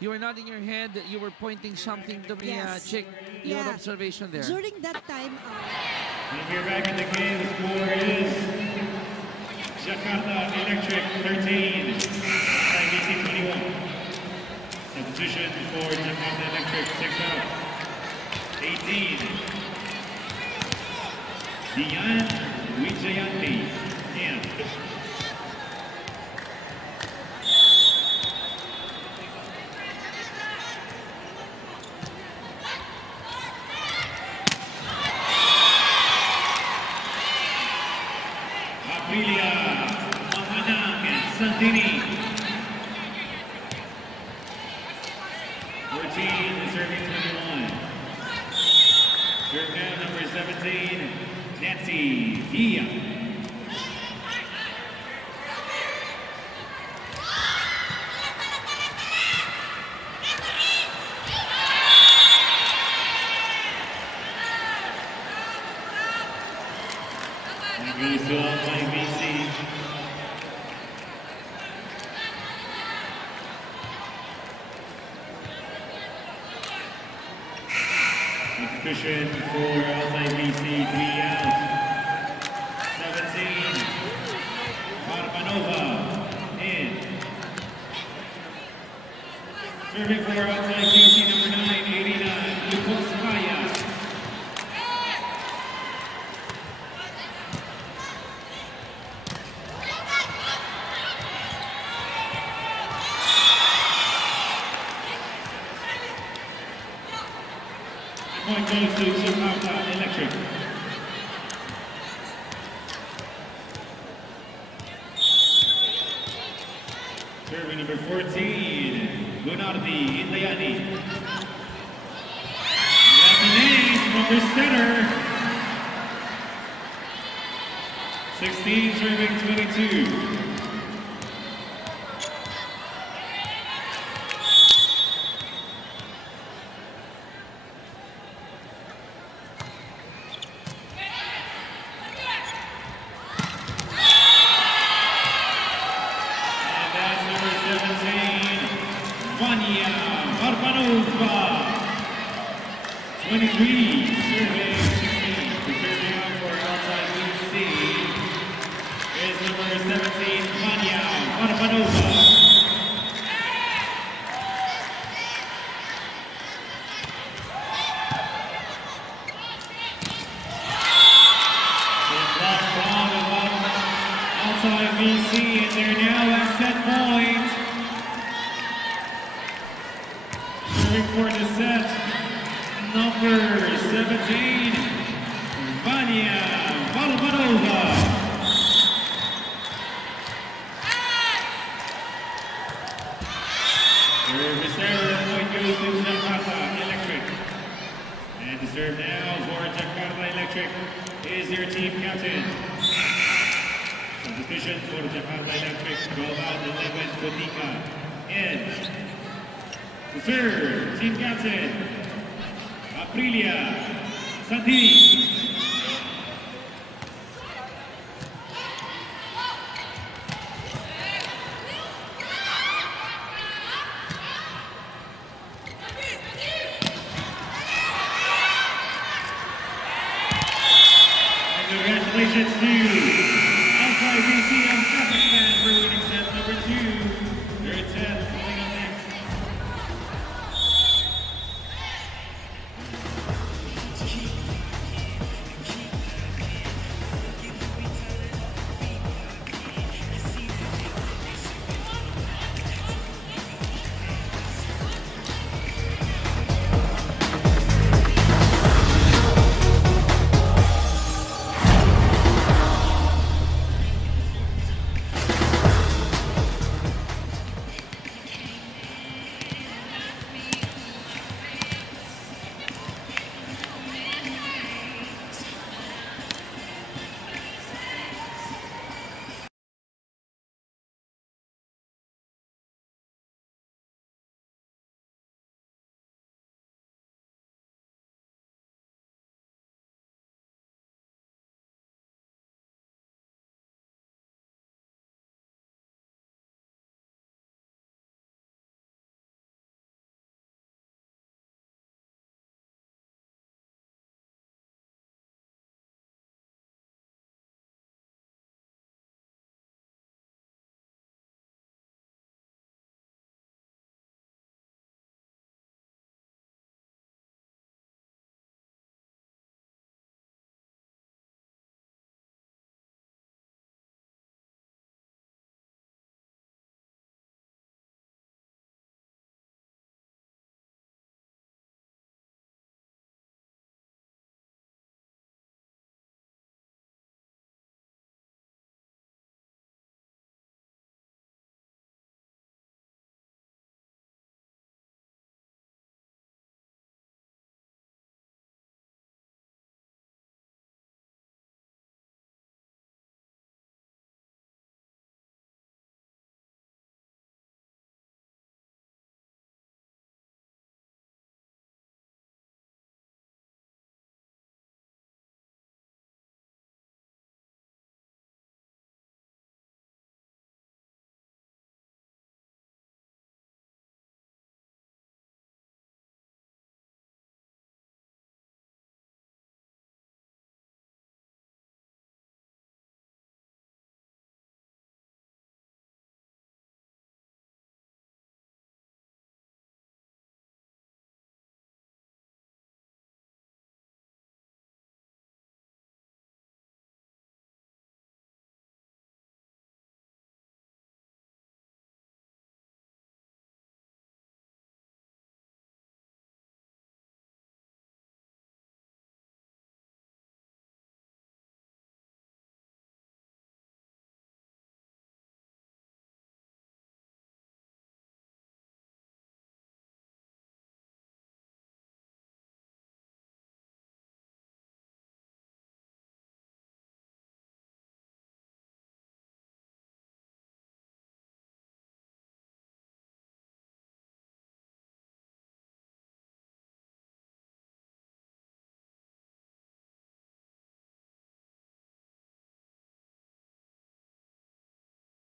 You were nodding your head. You were pointing something to me, Yes. Chick. Your Yeah. observation there. During that time, And we're back in the game. The score is Jakarta Electric 13, IBC 21. Substitution for Jakarta Electric, 6 out. 18. Dian Wijayanti. Dian. Aprilia Mahanang Sandini. 14, serving 21. Serve now number 17, Nancy Dia. And goes to all by BC. Substitution for outside BC, 3 out. 17, Barbanova in. Serving for outside BC, number 9, 89, Lukovskaya. Point goes to Jakarta Electric. Rocky Inlayani. Japanese from the center. 16 serving 22. And that's number 17, Vanya Varbanova. 23 serving 16. The serve now for outside BC is number 17, Vanya Varbanova. Outside BC, and they're now at set point. Serving for the set, number 17, Vanya Varbanova. Service error, point goes to Jakarta Electric. And the serve now for Jakarta Electric is their team captain. Substitution for Jakarta Electric, 12 out, 11, Kotika. And the serve, team captain, Aprilia Santini. And congratulations to Outside BC of Kazakhstan for winning set number 2. Third set coming up next.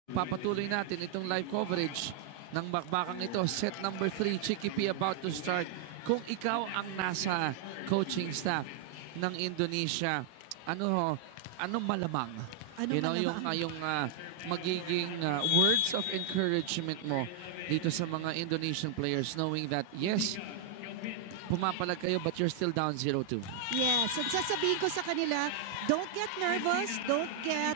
Papatuloy natin itong live coverage ng bakbakang ito. Set number 3, Chicky P about to start. Kung ikaw ang nasa coaching staff ng Indonesia, ano malamang? Yung magiging words of encouragement mo dito sa mga Indonesian players, knowing that yes, pumapalag kayo but you're still down 0-2. Yes, and sasabihin ko sa kanila, don't get nervous, don't get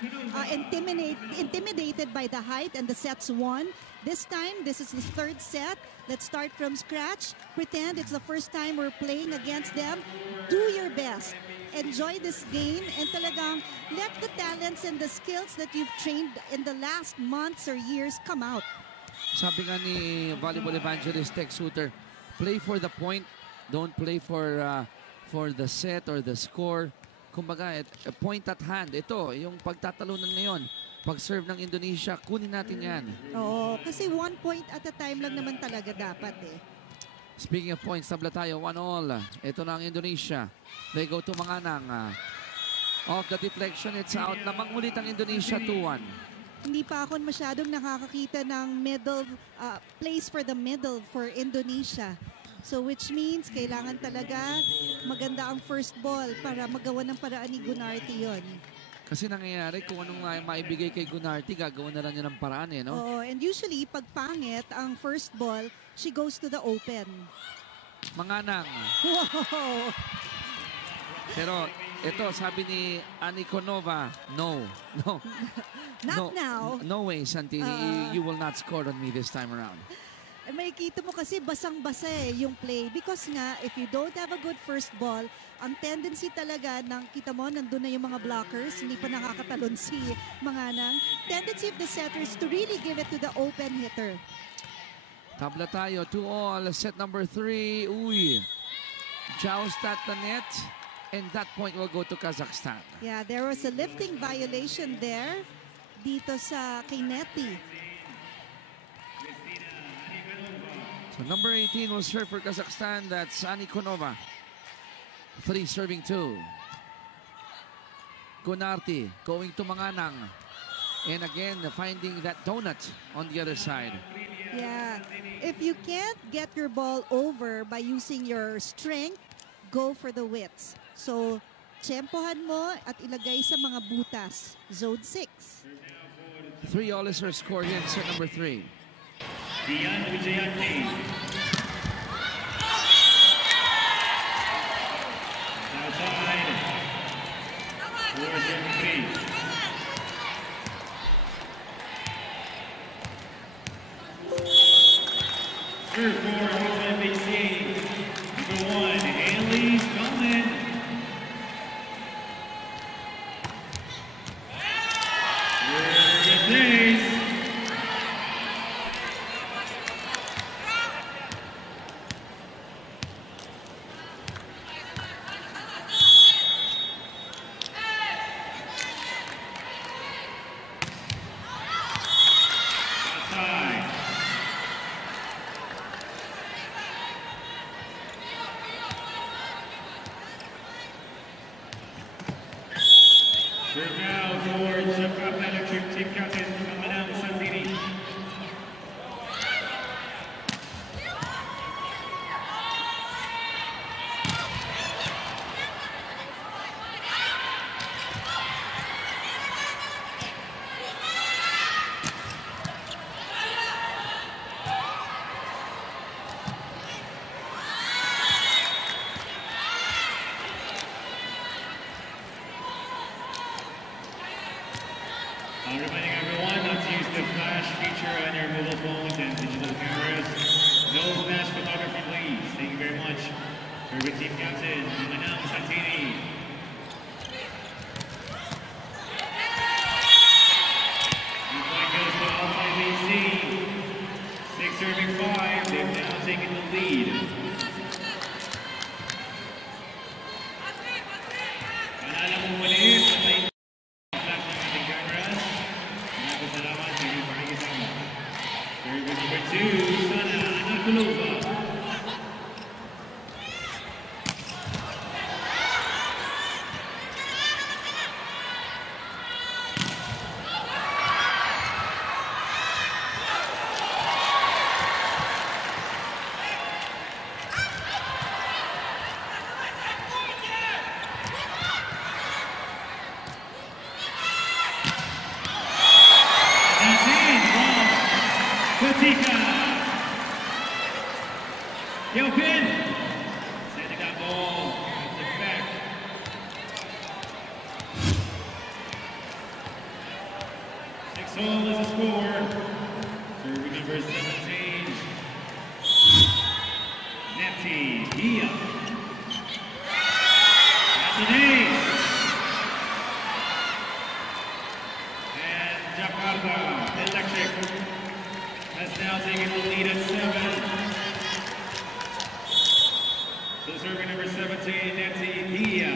intimidated by the height and the sets won. This time, this is the third set. Let's start from scratch. Pretend it's the first time we're playing against them. Do your best. Enjoy this game and talagang let the talents and the skills that you've trained in the last months or years come out. Sabi nga ni volleyball evangelist Tex Suter, play for the point, don't play for the set or the score. Kumbaga, a point at hand. Ito, yung pagtatalunan ngayon. Pag-serve ng Indonesia, kunin natin yan. Oo, kasi 1 point at a time lang naman talaga dapat eh. Speaking of points, tabla tayo, 1-all. Ito na ang Indonesia. They go to Manganang. Off the deflection, it's out. Lamang ulit ang Indonesia, 2-1. Hindi pa ako masyadong nakakakita ng middle, place for the middle for Indonesia. So which means kailangan talaga maganda ang first ball para magawa ng paraan ni Gunarty yon. Kasi nangyayari kung anong maibigay kay Gunarty, gagawin na lang niya ng paraan eh, no? Oo, and usually pag pangit ang first ball, she goes to the open. Manganang. Wow! Pero ito, sabi ni Anikonova, no. Not now. No way, Santini. You will not score on me this time around. May kita mo kasi basang-basa yung play. Because nga, if you don't have a good first ball, ang tendency talaga ng kita mo, nandun na yung mga blockers, hindi pa nakakatalon si Manganang. Tendency of the setters to really give it to the open hitter. Tabla tayo, 2-all, set number 3. Uy, joust at the net. And that point will go to Kazakhstan. Yeah, there was a lifting violation there dito sa Kineti. So number 18 will serve for Kazakhstan. That's Anikonova. 3 serving 2. Gunarty going to Manganang. And again, finding that donut on the other side. Yeah, if you can't get your ball over by using your strength, go for the widths. So, tsempohan mo at ilagay sa mga butas. Zone 6. 3-all is her score here in set number 3. Dian Wijayanti. Outside. 4-3. Serve for FBC. Number 1, Haley Spellman. Serve now for Jakarta Electric team captain Manang Santini. Reminding everyone not to use the flash feature on your mobile phones and digital cameras. No flash photography, please. Thank you very much. Serving team captain, Manang Santini. The point goes to Alpha BC. 6 serving 5. They've now taken the lead. Panalo mo muli. Serving number 2, Sana Anikonova. Kelvin. Sending that ball at the back. 6-all is the score. Serving number 17. Nepti Dia. That's an ace. And Jakarta Electric has now taken the lead at 7. So serving number 17, Nepti Dia.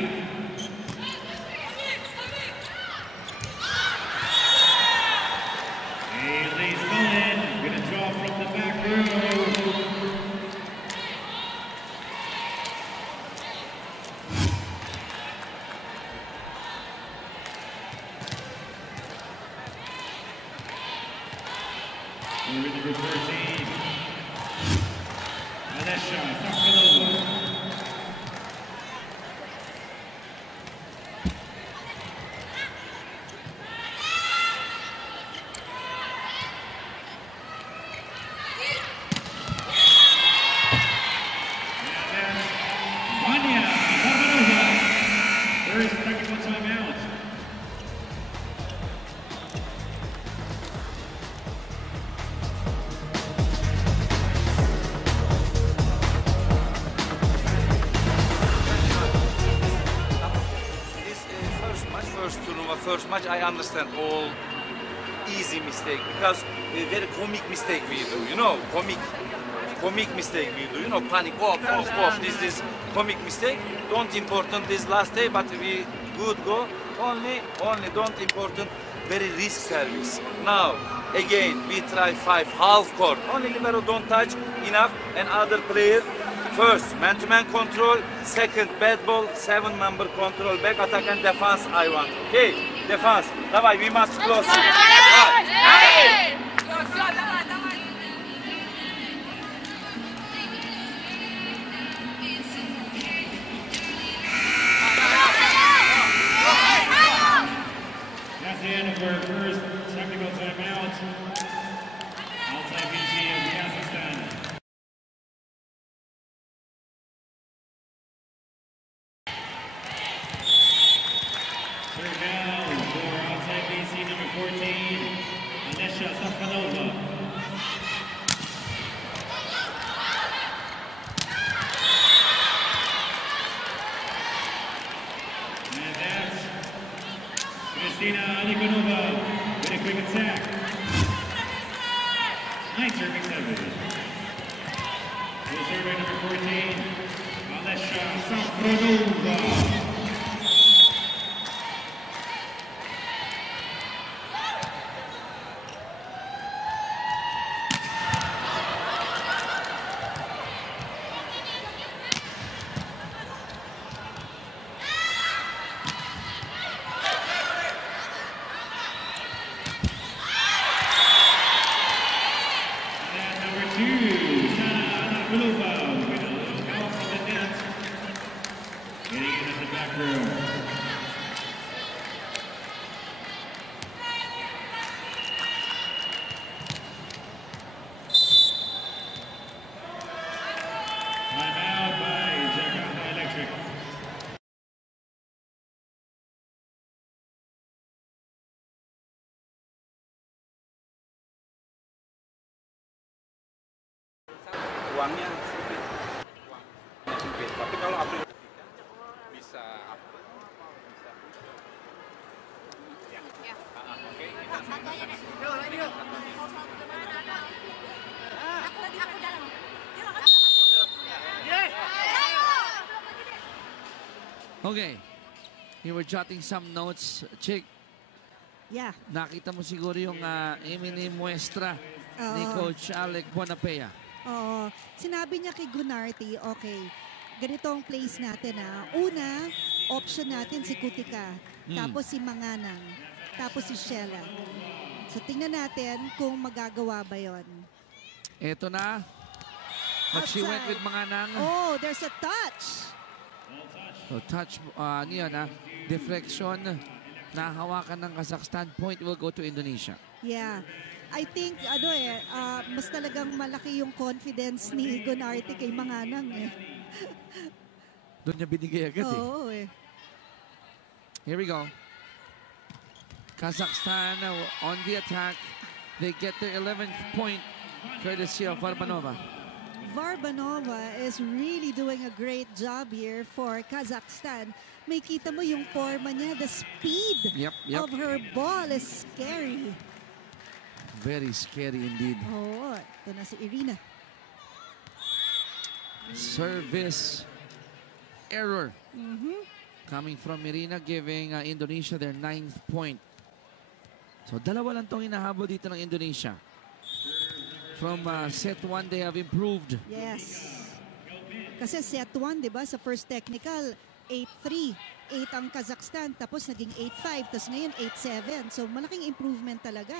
Lays Mullen, gonna draw from the back row. Over number 13, Alesha Sakharova. Vanya Sakharova. First technical timeout. This first tournament, first match, I understand all easy mistake because a very comic mistake we do, you know, comic mistake we do, you know, panic, off, this comic mistake. Don't important this last day, but we good go. Only don't important very risk service. Now again we try 5 half court. Only libero don't touch enough, and other player. First, man-to-man control. Second, bad ball. 7-member control. Back attack and defense. I want. Okay, defense. Давай, we must close. That's the end of our first technical timeout. Outside BG of Kazakhstan. Serve now for outside BC number 14, Alesha Sakharova. And that's Kristina Alikonova with a quick attack. Nice serving service. Will serve number 14, Alesha Sakharova. And number 2, Sana Anakulova with a little help from the net. Getting in at the back row. Timeout by Jakarta Electric. Uangnya sempit. Tapi kalau April bisa Okay. You were jotting some notes, Chick. Yeah. Nakita mo siguro yung muestra ni Oo. Coach Alec Bonapea. Oo. Sinabi niya kay Gunarty, okay, ganito ang plays natin Una, option natin si Kutika. Tapos si Manganang. Tapos si Sheila. So tingnan natin kung magagawa ba yon. Eto na. But she went with Manganang. Oh, there's a touch. So touch, deflection. Nahawakan ng Kazakhstan. Point will go to Indonesia. Yeah. I think, mas talagang malaki yung confidence ni Gunarte kay Manganang eh. Doon niya binigay agad eh. Oo eh. Here we go. Kazakhstan on the attack. They get their 11th point courtesy of Varbanova. Varbanova is really doing a great job here for Kazakhstan. May kita mo yung forma niya, the speed Yep. of her ball is scary. Very scary indeed. Oo, ito na si Irina. Service error. Coming from Irina, giving Indonesia their 9th point. So dalawa lang itong hinahabol dito ng Indonesia. From set 1, they have improved. Yes. Kasi set 1, di ba, sa first technical, 8-3. 8 ang Kazakhstan, tapos naging 8-5, tapos ngayon 8-7. So malaking improvement talaga.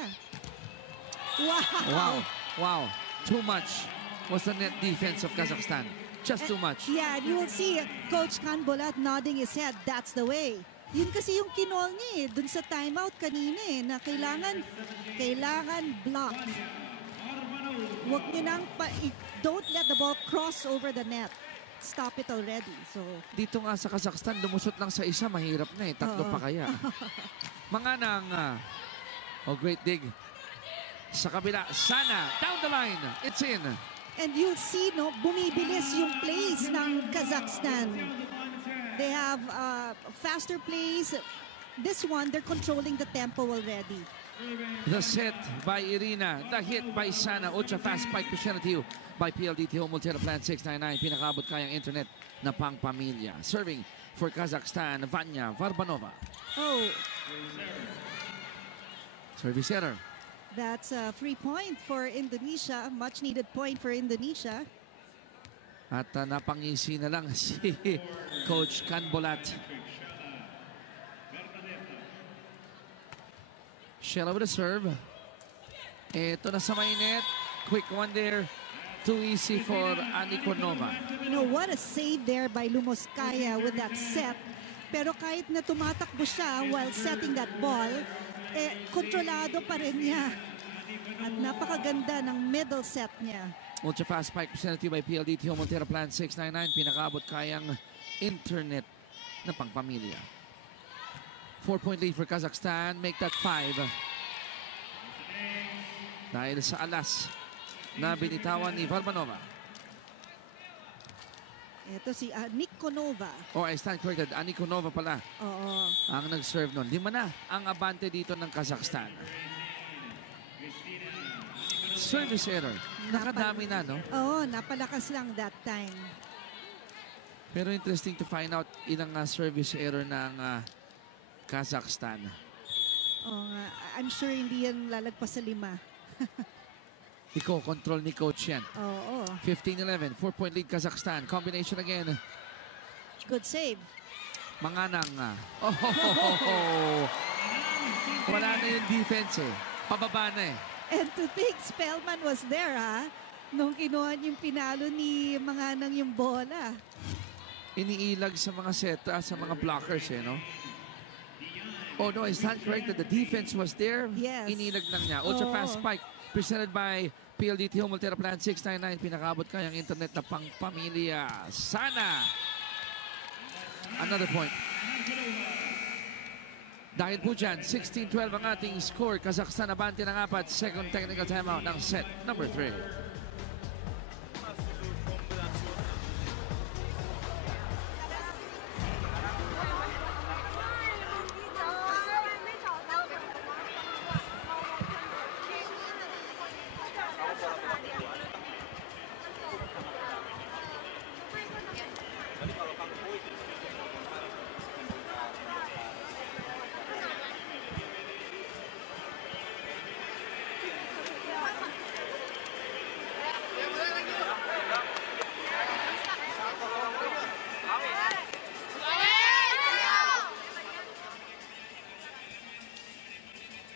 Wow. Wow. Too much was the net defense of Kazakhstan. Just too much. Yeah, and you will see Coach Kanbolat nodding his head. That's the way. Yun kasi yung kinol niya eh, dun sa timeout kanina eh, na kailangan block. Huwag niyo nang don't let the ball cross over the net. Stop it already. So Dito nga sa Kazakhstan, lumusot lang sa isa, mahirap na eh. Tatlo pa kaya. Manganang, great dig. Sa kabila, Sana, down the line. It's in. and you'll see no bumibilis yung plays ng Kazakhstan. They have faster plays. This one, they're controlling the tempo already. The set by Irina. The hit by Sana. Ultra fast spike presented to you by PLDT Home Multera Plan 699. Pinakaabot kayang internet na pang pamilya. Serving for Kazakhstan, Vanya Varbanova. Oh, Service error. that's a free point for Indonesia. Much needed point for Indonesia. At napangisi na lang si Coach Kanbolat. Shella with a serve. Ito na sa mainit. Quick one there. Too easy for Anikonova. You know, what a save there by Lumoskaya with that set. Pero kahit na tumatakbo siya while setting that ball, kontrolado pa rin niya. At napakaganda ng middle set niya. Ultra fast spike presented to you by PLDT Home Montero Plan 699. Pinakaabot kayang internet na pangpamilya. 4-point lead for Kazakhstan. Make that 5. Dahil sa alas na binitawan ni Varbanova. Ito si Anikonova. I stand corrected. Anikonova pala Oo. ang nag-serve nun. 5 na ang abante dito ng Kazakhstan. Service error. Nakadami na, no? Oo, napalakas lang that time. Pero interesting to find out ilang service error ng Kazakhstan. Oo nga. I'm sure hindi yan lalagpas sa 5. Control ni coach yan. Oo. 15-11. 4-point lead Kazakhstan. Combination again. Good save. Manganang. Wala na yung defense eh. Pababa na eh. And to think Spellman was there, ha? Nung kinuha yung pinalo ni Manganang yung bola. Iniilag sa mga set, sa mga blockers eh, no? Oh no, I stand corrected. The defense was there. Yes. Inilag lang niya. Ultra fast spike presented by PLDT Home Montero Plan 699. Pinakaabot kayang internet na pang pamilya. Sana! Another point. Dahil po dyan, 16-12 ang ating score. Kazakhstan abante ng 4. Second technical timeout ng set number 3.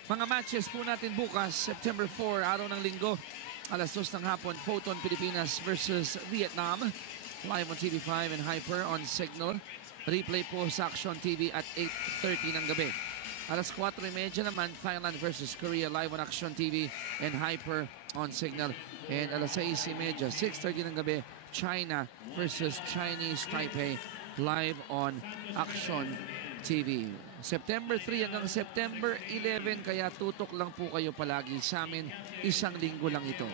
Mga matches po natin bukas, September 4, araw ng linggo, alas 2 ng hapon, Photon Pilipinas versus Vietnam. Live on TV5 and Hyper on Signal. Replay po sa Action TV at 8:30 ng gabi. Alas 4:30 naman, Thailand versus Korea live on Action TV and Hyper on Signal. And alas 6:30, 6:30 ng gabi, China versus Chinese Taipei live on Action TV. September 3 hanggang September 11, kaya tutok lang po kayo palagi sa amin. Isang linggo lang ito.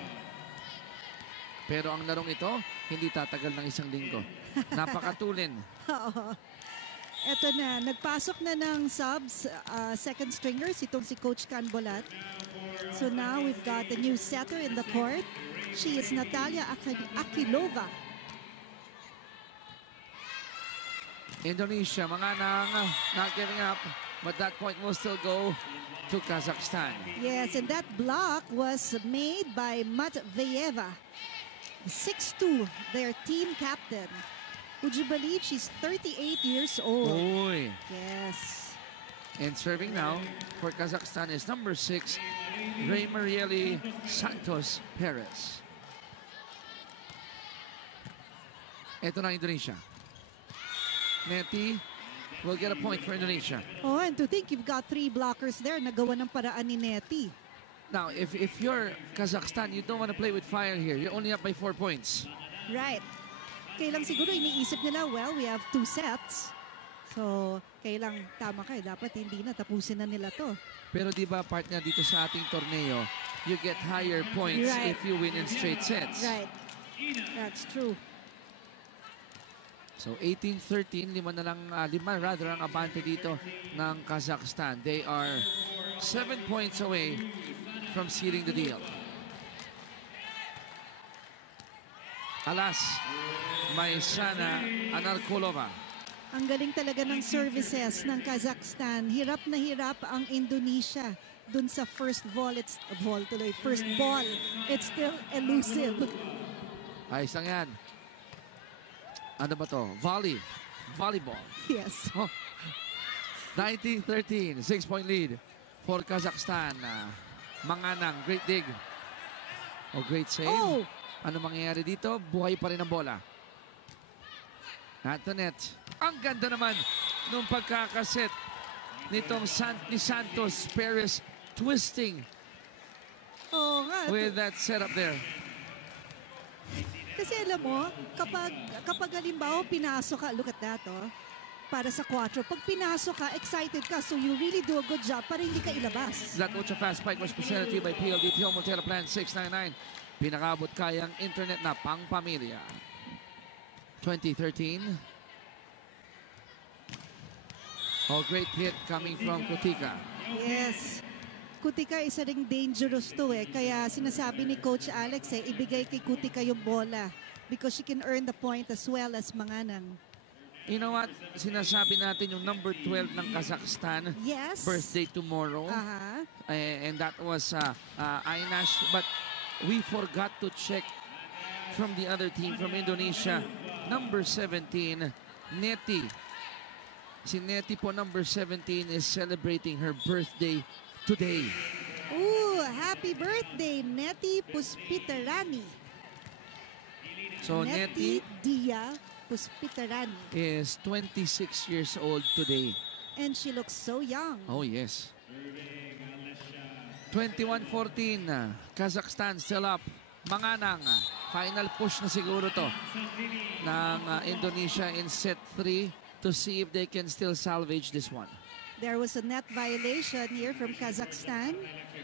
Pero ang larong ito, hindi tatagal ng isang linggo. Napakatulin. Oo. Eto na, nagpasok na ng subs, second stringers, itong si Coach Canbolat. So now we've got a new setter in the court. She is Natalia Akilova. Indonesia, Manganang, not giving up, but that point will still go to Kazakhstan. Yes, and that block was made by Matveyeva. 6'2", their team captain. Would you believe she's 38 years old? Uy. Yes. And serving now for Kazakhstan is number 6, Raymarieli Santos Perez. Ito na Indonesia. Neti will get a point for Indonesia. Oh, and to think you've got 3 blockers there, nagawa ng paraan ni Neti. Now, if you're Kazakhstan, you don't want to play with fire here. You're only up by 4 points. Right. Kailang siguro iniisip nila, well, we have 2 sets. So, kailang tama ka, dapat hindi na, tapusin na nila to. Pero di ba partner dito sa ating torneo, you get higher points Right. if you win in straight sets. Right. That's true. So 18-13, lima rather ang abante dito ng Kazakhstan. They are 7 points away from sealing the deal. Alas, may Sana Anarkulova. Ang galing talaga ng services ng Kazakhstan. Hirap na hirap ang Indonesia. Dun sa first ball, first ball, it's still elusive. Ayos lang yan. Ano ba to? Volleyball. Yes. Oh. 19-13, 6-point lead for Kazakhstan. Manganang, great dig. Oh, great save. Oh! Ano mangyayari dito? Buhay pa rin ang bola. Antoinette. Ang ganda naman nung pagkakaset nitong ni Santos Perez, twisting Oo nga. with that setup there. Kasi alam mo, kapag halimbawa pinasok ka, look at that, oh, para sa 4. Pag pinasok ka, excited ka, so you really do a good job para hindi ka ilabas. That ultra fast spike was presented to you by PLDT Montero Plan 699. Pinakabot kayang internet na pang-pamilya. 2013. Oh, great hit coming from Kutika. Yes. Kutika isa ring dangerous to eh. Kaya sinasabi ni Coach Alex ibigay kay Kutika yung bola because she can earn the point as well as Manganang. You know what? Sinasabi natin yung number 12 ng Kazakhstan. Yes. Birthday tomorrow. And that was Ainash. But we forgot to check from the other team from Indonesia. Number 17, Neti. Si Neti po, number 17, is celebrating her birthday today. Ooh, happy birthday, Neti Puspitarani. So Neti Dia Puspitarani. is 26 years old today. And she looks so young. Oh, yes. 21-14, Kazakhstan still up. Manganang, final push na siguro to ng Indonesia in set 3 to see if they can still salvage this one. There was a net violation here from Kazakhstan.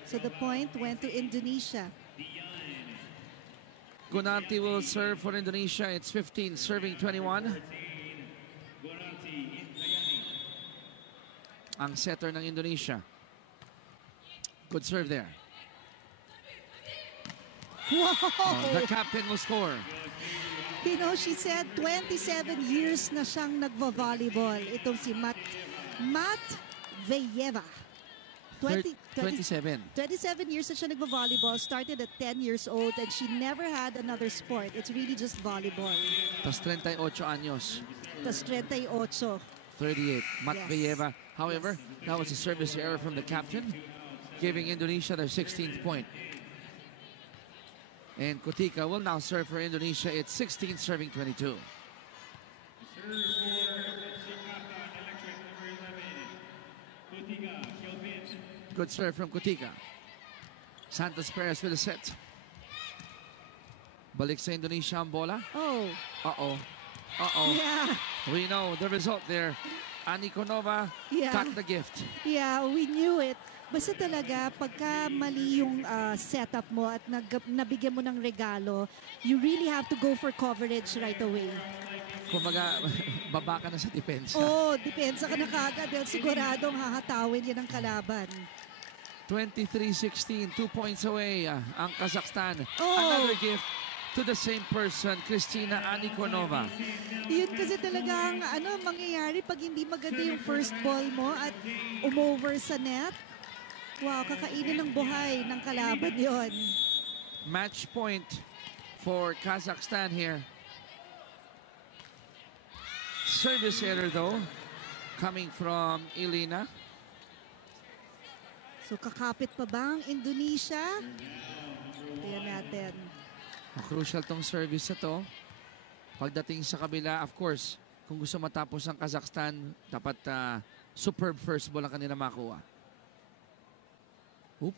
So the point went to Indonesia. Gunarti will serve for Indonesia. It's 15, serving 21. Ang setter ng Indonesia. Good serve there. Wow! The captain will score. You know, she said 27 years na siyang nagvo-volleyball. Itong si Matveyeva. 27. 27 years na siya nagvo-volleyball. Started at 10 years old and she never had another sport. It's really just volleyball. Tas 38 anyos. Tas 38. 38. Matveyeva. However, that was a service error from the captain, giving Indonesia their 16th point. And Kutika will now serve for Indonesia. It's 16, serving 22. Serve for Jakarta Electric number 11, Kutika Good serve from Kutika. Santos Perez with a set. Balik sa Indonesia ang bola. Oh, Uh-oh. Uh-oh. yeah. We know the result there. Anikonova Yeah. got the gift. Yeah, we knew it. Basta talaga, pagka mali yung setup mo at nabigyan mo ng regalo, you really have to go for coverage right away. Kumbaga, baba ka na sa depensa. Oh, depensa ka na kagad dahil siguradong hahatawin yan ang kalaban. 23-16, 2 points away ang Kazakhstan. Oh. Another gift to the same person, Kristina Anikonova. Yun kasi talagang mangyayari pag hindi maganda yung first ball mo at umover sa net. Wow, kakainin ng buhay ng kalaban yon. Match point for Kazakhstan here. Service error though, coming from Elena. So kakapit pa ba ang Indonesia? Tingnan natin. Crucial tong service na to. Pagdating sa kabila, of course, kung gusto matapos ang Kazakhstan, dapat superb first ball ang kanila makuha. Oop.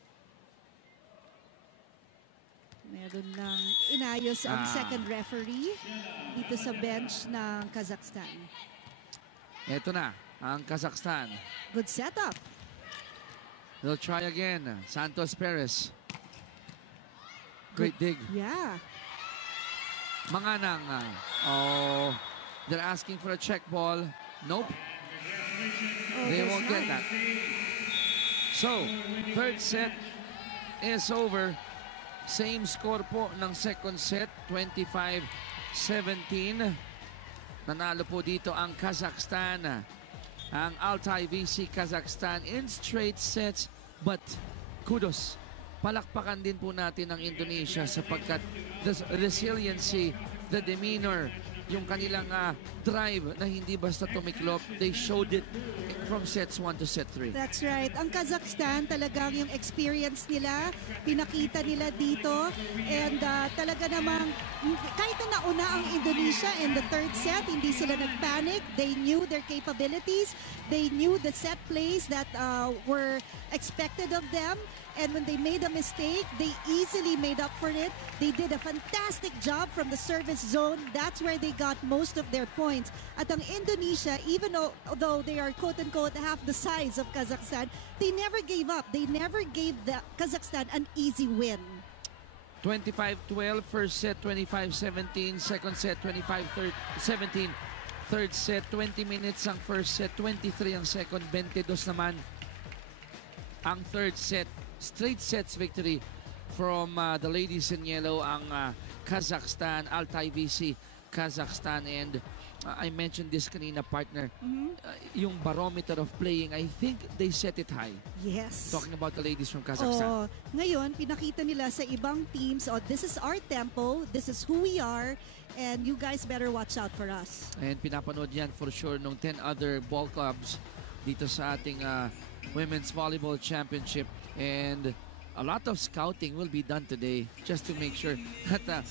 Meron ng inayos ang second referee dito sa bench ng Kazakhstan. Eto na, ang Kazakhstan. Good setup. They'll try again. Santos Perez. Great dig. Yeah. Manganang. Oh, they're asking for a check ball. Nope. Oh, They there's won't get none. that. So, third set is over. Same score po ng second set, 25-17. Nanalo po dito ang Kazakhstan. Ang Altai VC Kazakhstan in straight sets. But kudos, palakpakan din po natin ang Indonesia sapagkat the resiliency, the demeanor, yung kanilang drive na hindi basta tumiklop, they showed it from sets 1 to set 3. That's right. Ang Kazakhstan, talagang yung experience nila, pinakita nila dito. And talaga namang, kahit na nauna ang Indonesia in the third set, hindi sila nagpanic. They knew their capabilities. They knew the set plays that were expected of them. And when they made a mistake, they easily made up for it. They did a fantastic job from the service zone. That's where they got most of their points. At ang Indonesia, even though they are quote-unquote half the size of Kazakhstan, they never gave up. They never gave the Kazakhstan an easy win. 25-12, first set 25-17, second set 25-17, third set 20 minutes ang first set, 23 ang second, 22 naman ang third set. Straight sets victory from the ladies in yellow, ang Kazakhstan, Altai VC Kazakhstan. And I mentioned this kanina, partner, yung barometer of playing, I think they set it high. Yes. Talking about the ladies from Kazakhstan. Ngayon, pinakita nila sa ibang teams, this is our tempo, this is who we are, and you guys better watch out for us. And pinapanood yan for sure nung 10 other ball clubs dito sa ating Women's Volleyball Championship. And a lot of scouting will be done today just to make sure that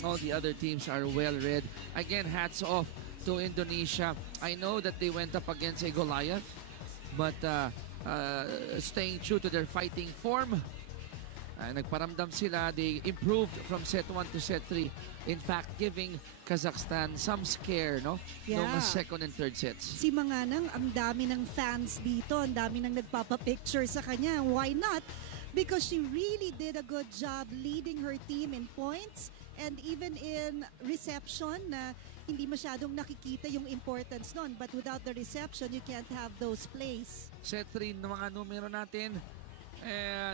all the other teams are well read. Again, hats off to Indonesia. I know that they went up against a Goliath, but staying true to their fighting form, nagparamdam sila. They improved from set 1 to set 3. In fact, giving Kazakhstan some scare, no? Yeah. Noong second and third sets. Si Manganang, ang dami ng fans dito, ang dami ng nagpapapicture sa kanya. Why not? Because she really did a good job leading her team in points and even in reception na hindi masyadong nakikita yung importance nun. But without the reception, you can't have those plays. Set 3 ng mga numero natin.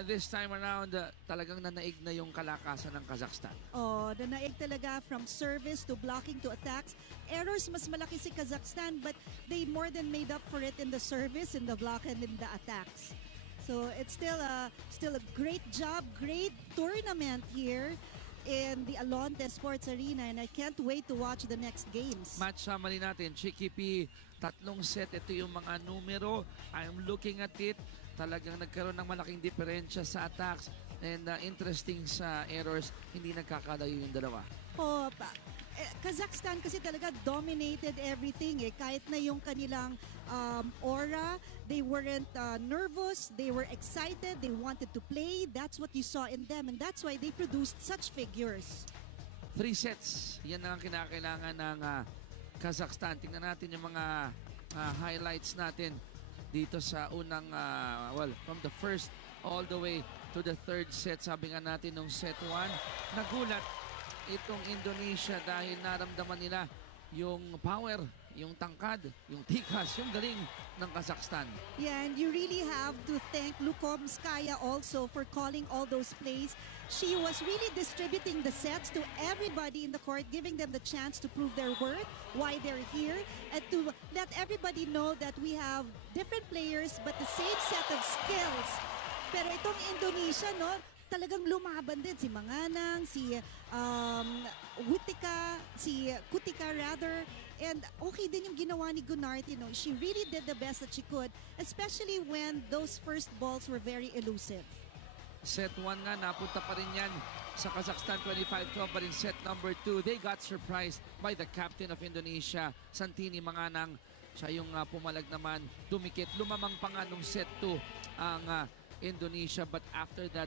This time around, talagang nanaig na yung kalakasan ng Kazakhstan. Nanaig talaga from service to blocking to attacks. Errors, mas malaki si Kazakhstan, but they more than made up for it in the service, in the block, and in the attacks. So it's still a great job, great tournament here in the Alonte Sports Arena, and I can't wait to watch the next games. Match summary natin, Chiki P, 3 set. Ito yung mga numero. I'm looking at it. Talagang nagkaroon ng malaking diferensya sa attacks and interesting sa errors. Hindi nagkakalayo yung dalawa. Kazakhstan kasi talaga dominated everything eh. Kahit na yung kanilang aura, they weren't nervous, they were excited, they wanted to play. That's what you saw in them and that's why they produced such figures. 3 sets, yan ang kinakailangan ng Kazakhstan. Tingnan natin yung mga highlights natin dito sa unang, from the first all the way to the third set. Sabi nga natin nung set 1, nagulat itong Indonesia dahil naramdaman nila yung power, yung tangkad, yung tikas, yung galing ng Kazakhstan. Yeah, and you really have to thank Lukomskaya also for calling all those plays. She was really distributing the sets to everybody in the court, giving them the chance to prove their worth, why they're here, and to let everybody know that we have different players but the same set of skills. Pero itong Indonesia, no, talagang lumaban din si Manganang, si Kutika rather. And okay din yung ginawa ni Gunart, you know. She really did the best that she could, especially when those first balls were very elusive. Set 1 nga, napunta pa rin yan sa Kazakhstan, 25-12, but in set number 2, they got surprised by the captain of Indonesia, Santini Manganang. Siya yung pumalag naman, dumikit, lumamang pa nga nung set 2 ang Indonesia, but after that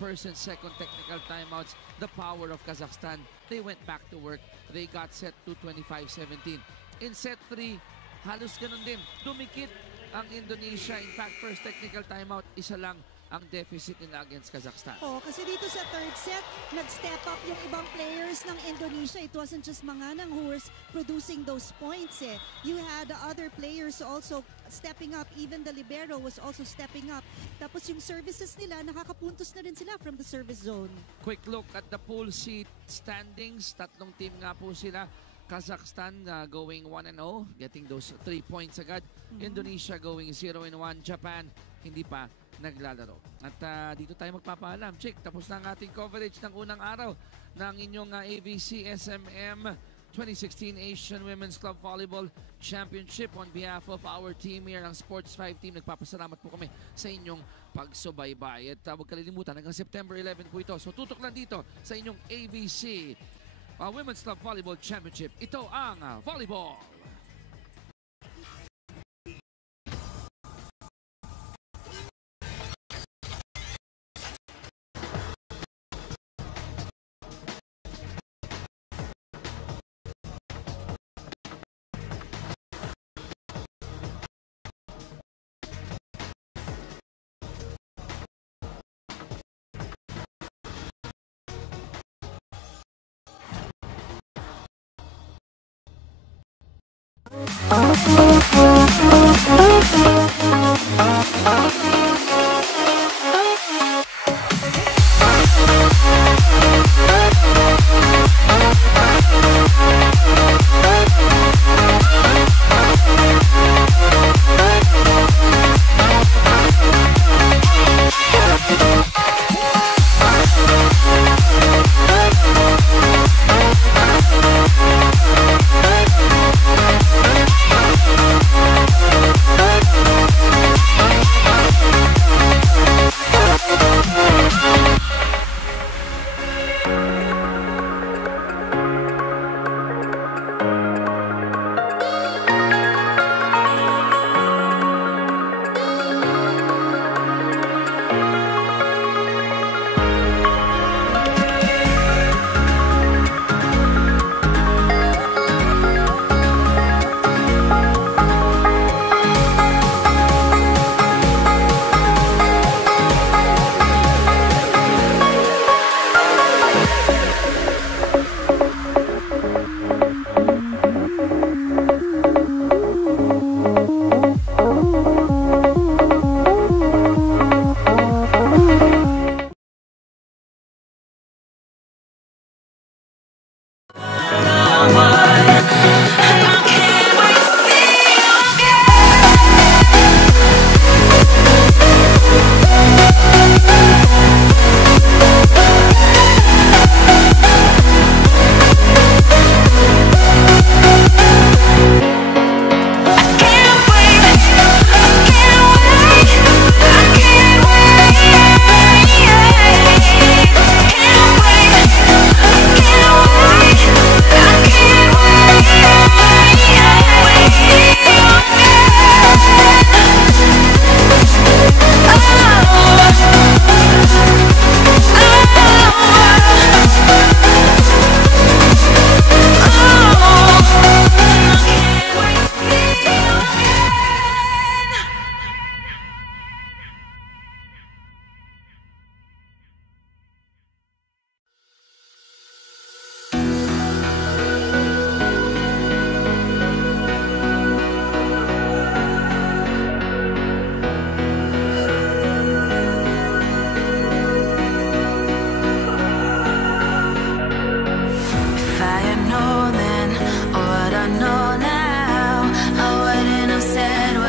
first and second technical timeouts, the power of Kazakhstan, they went back to work. They got set to 25-17. In set 3, halos ganun din, dumikit ang Indonesia. In fact, first technical timeout, isa lang ang deficit nila against Kazakhstan. Oh, kasi dito sa third set, nag-step up yung ibang players ng Indonesia. It wasn't just Manganang who was producing those points eh. You had other players also stepping up. Even the libero was also stepping up. Tapos yung services nila, nakakapuntos na rin sila from the service zone. Quick look at the pool seat standings. Tatlong team nga po sila. Kazakhstan going 1-0, getting those 3 points agad. Indonesia going 0-1. Japan, hindi pa naglalaro. At dito tayo magpapaalam. Chick, tapos na ang ating coverage ng unang araw ng inyong ABC SMM 2016 Asian Women's Club Volleyball Championship. On behalf of our team here, ang Sports 5 team, nagpapasalamat po kami sa inyong pagsubaybay. At huwag kalilimutan, hanggang September 11 po ito. So tutok lang dito sa inyong ABC Women's Club Volleyball Championship. Ito ang volleyball. said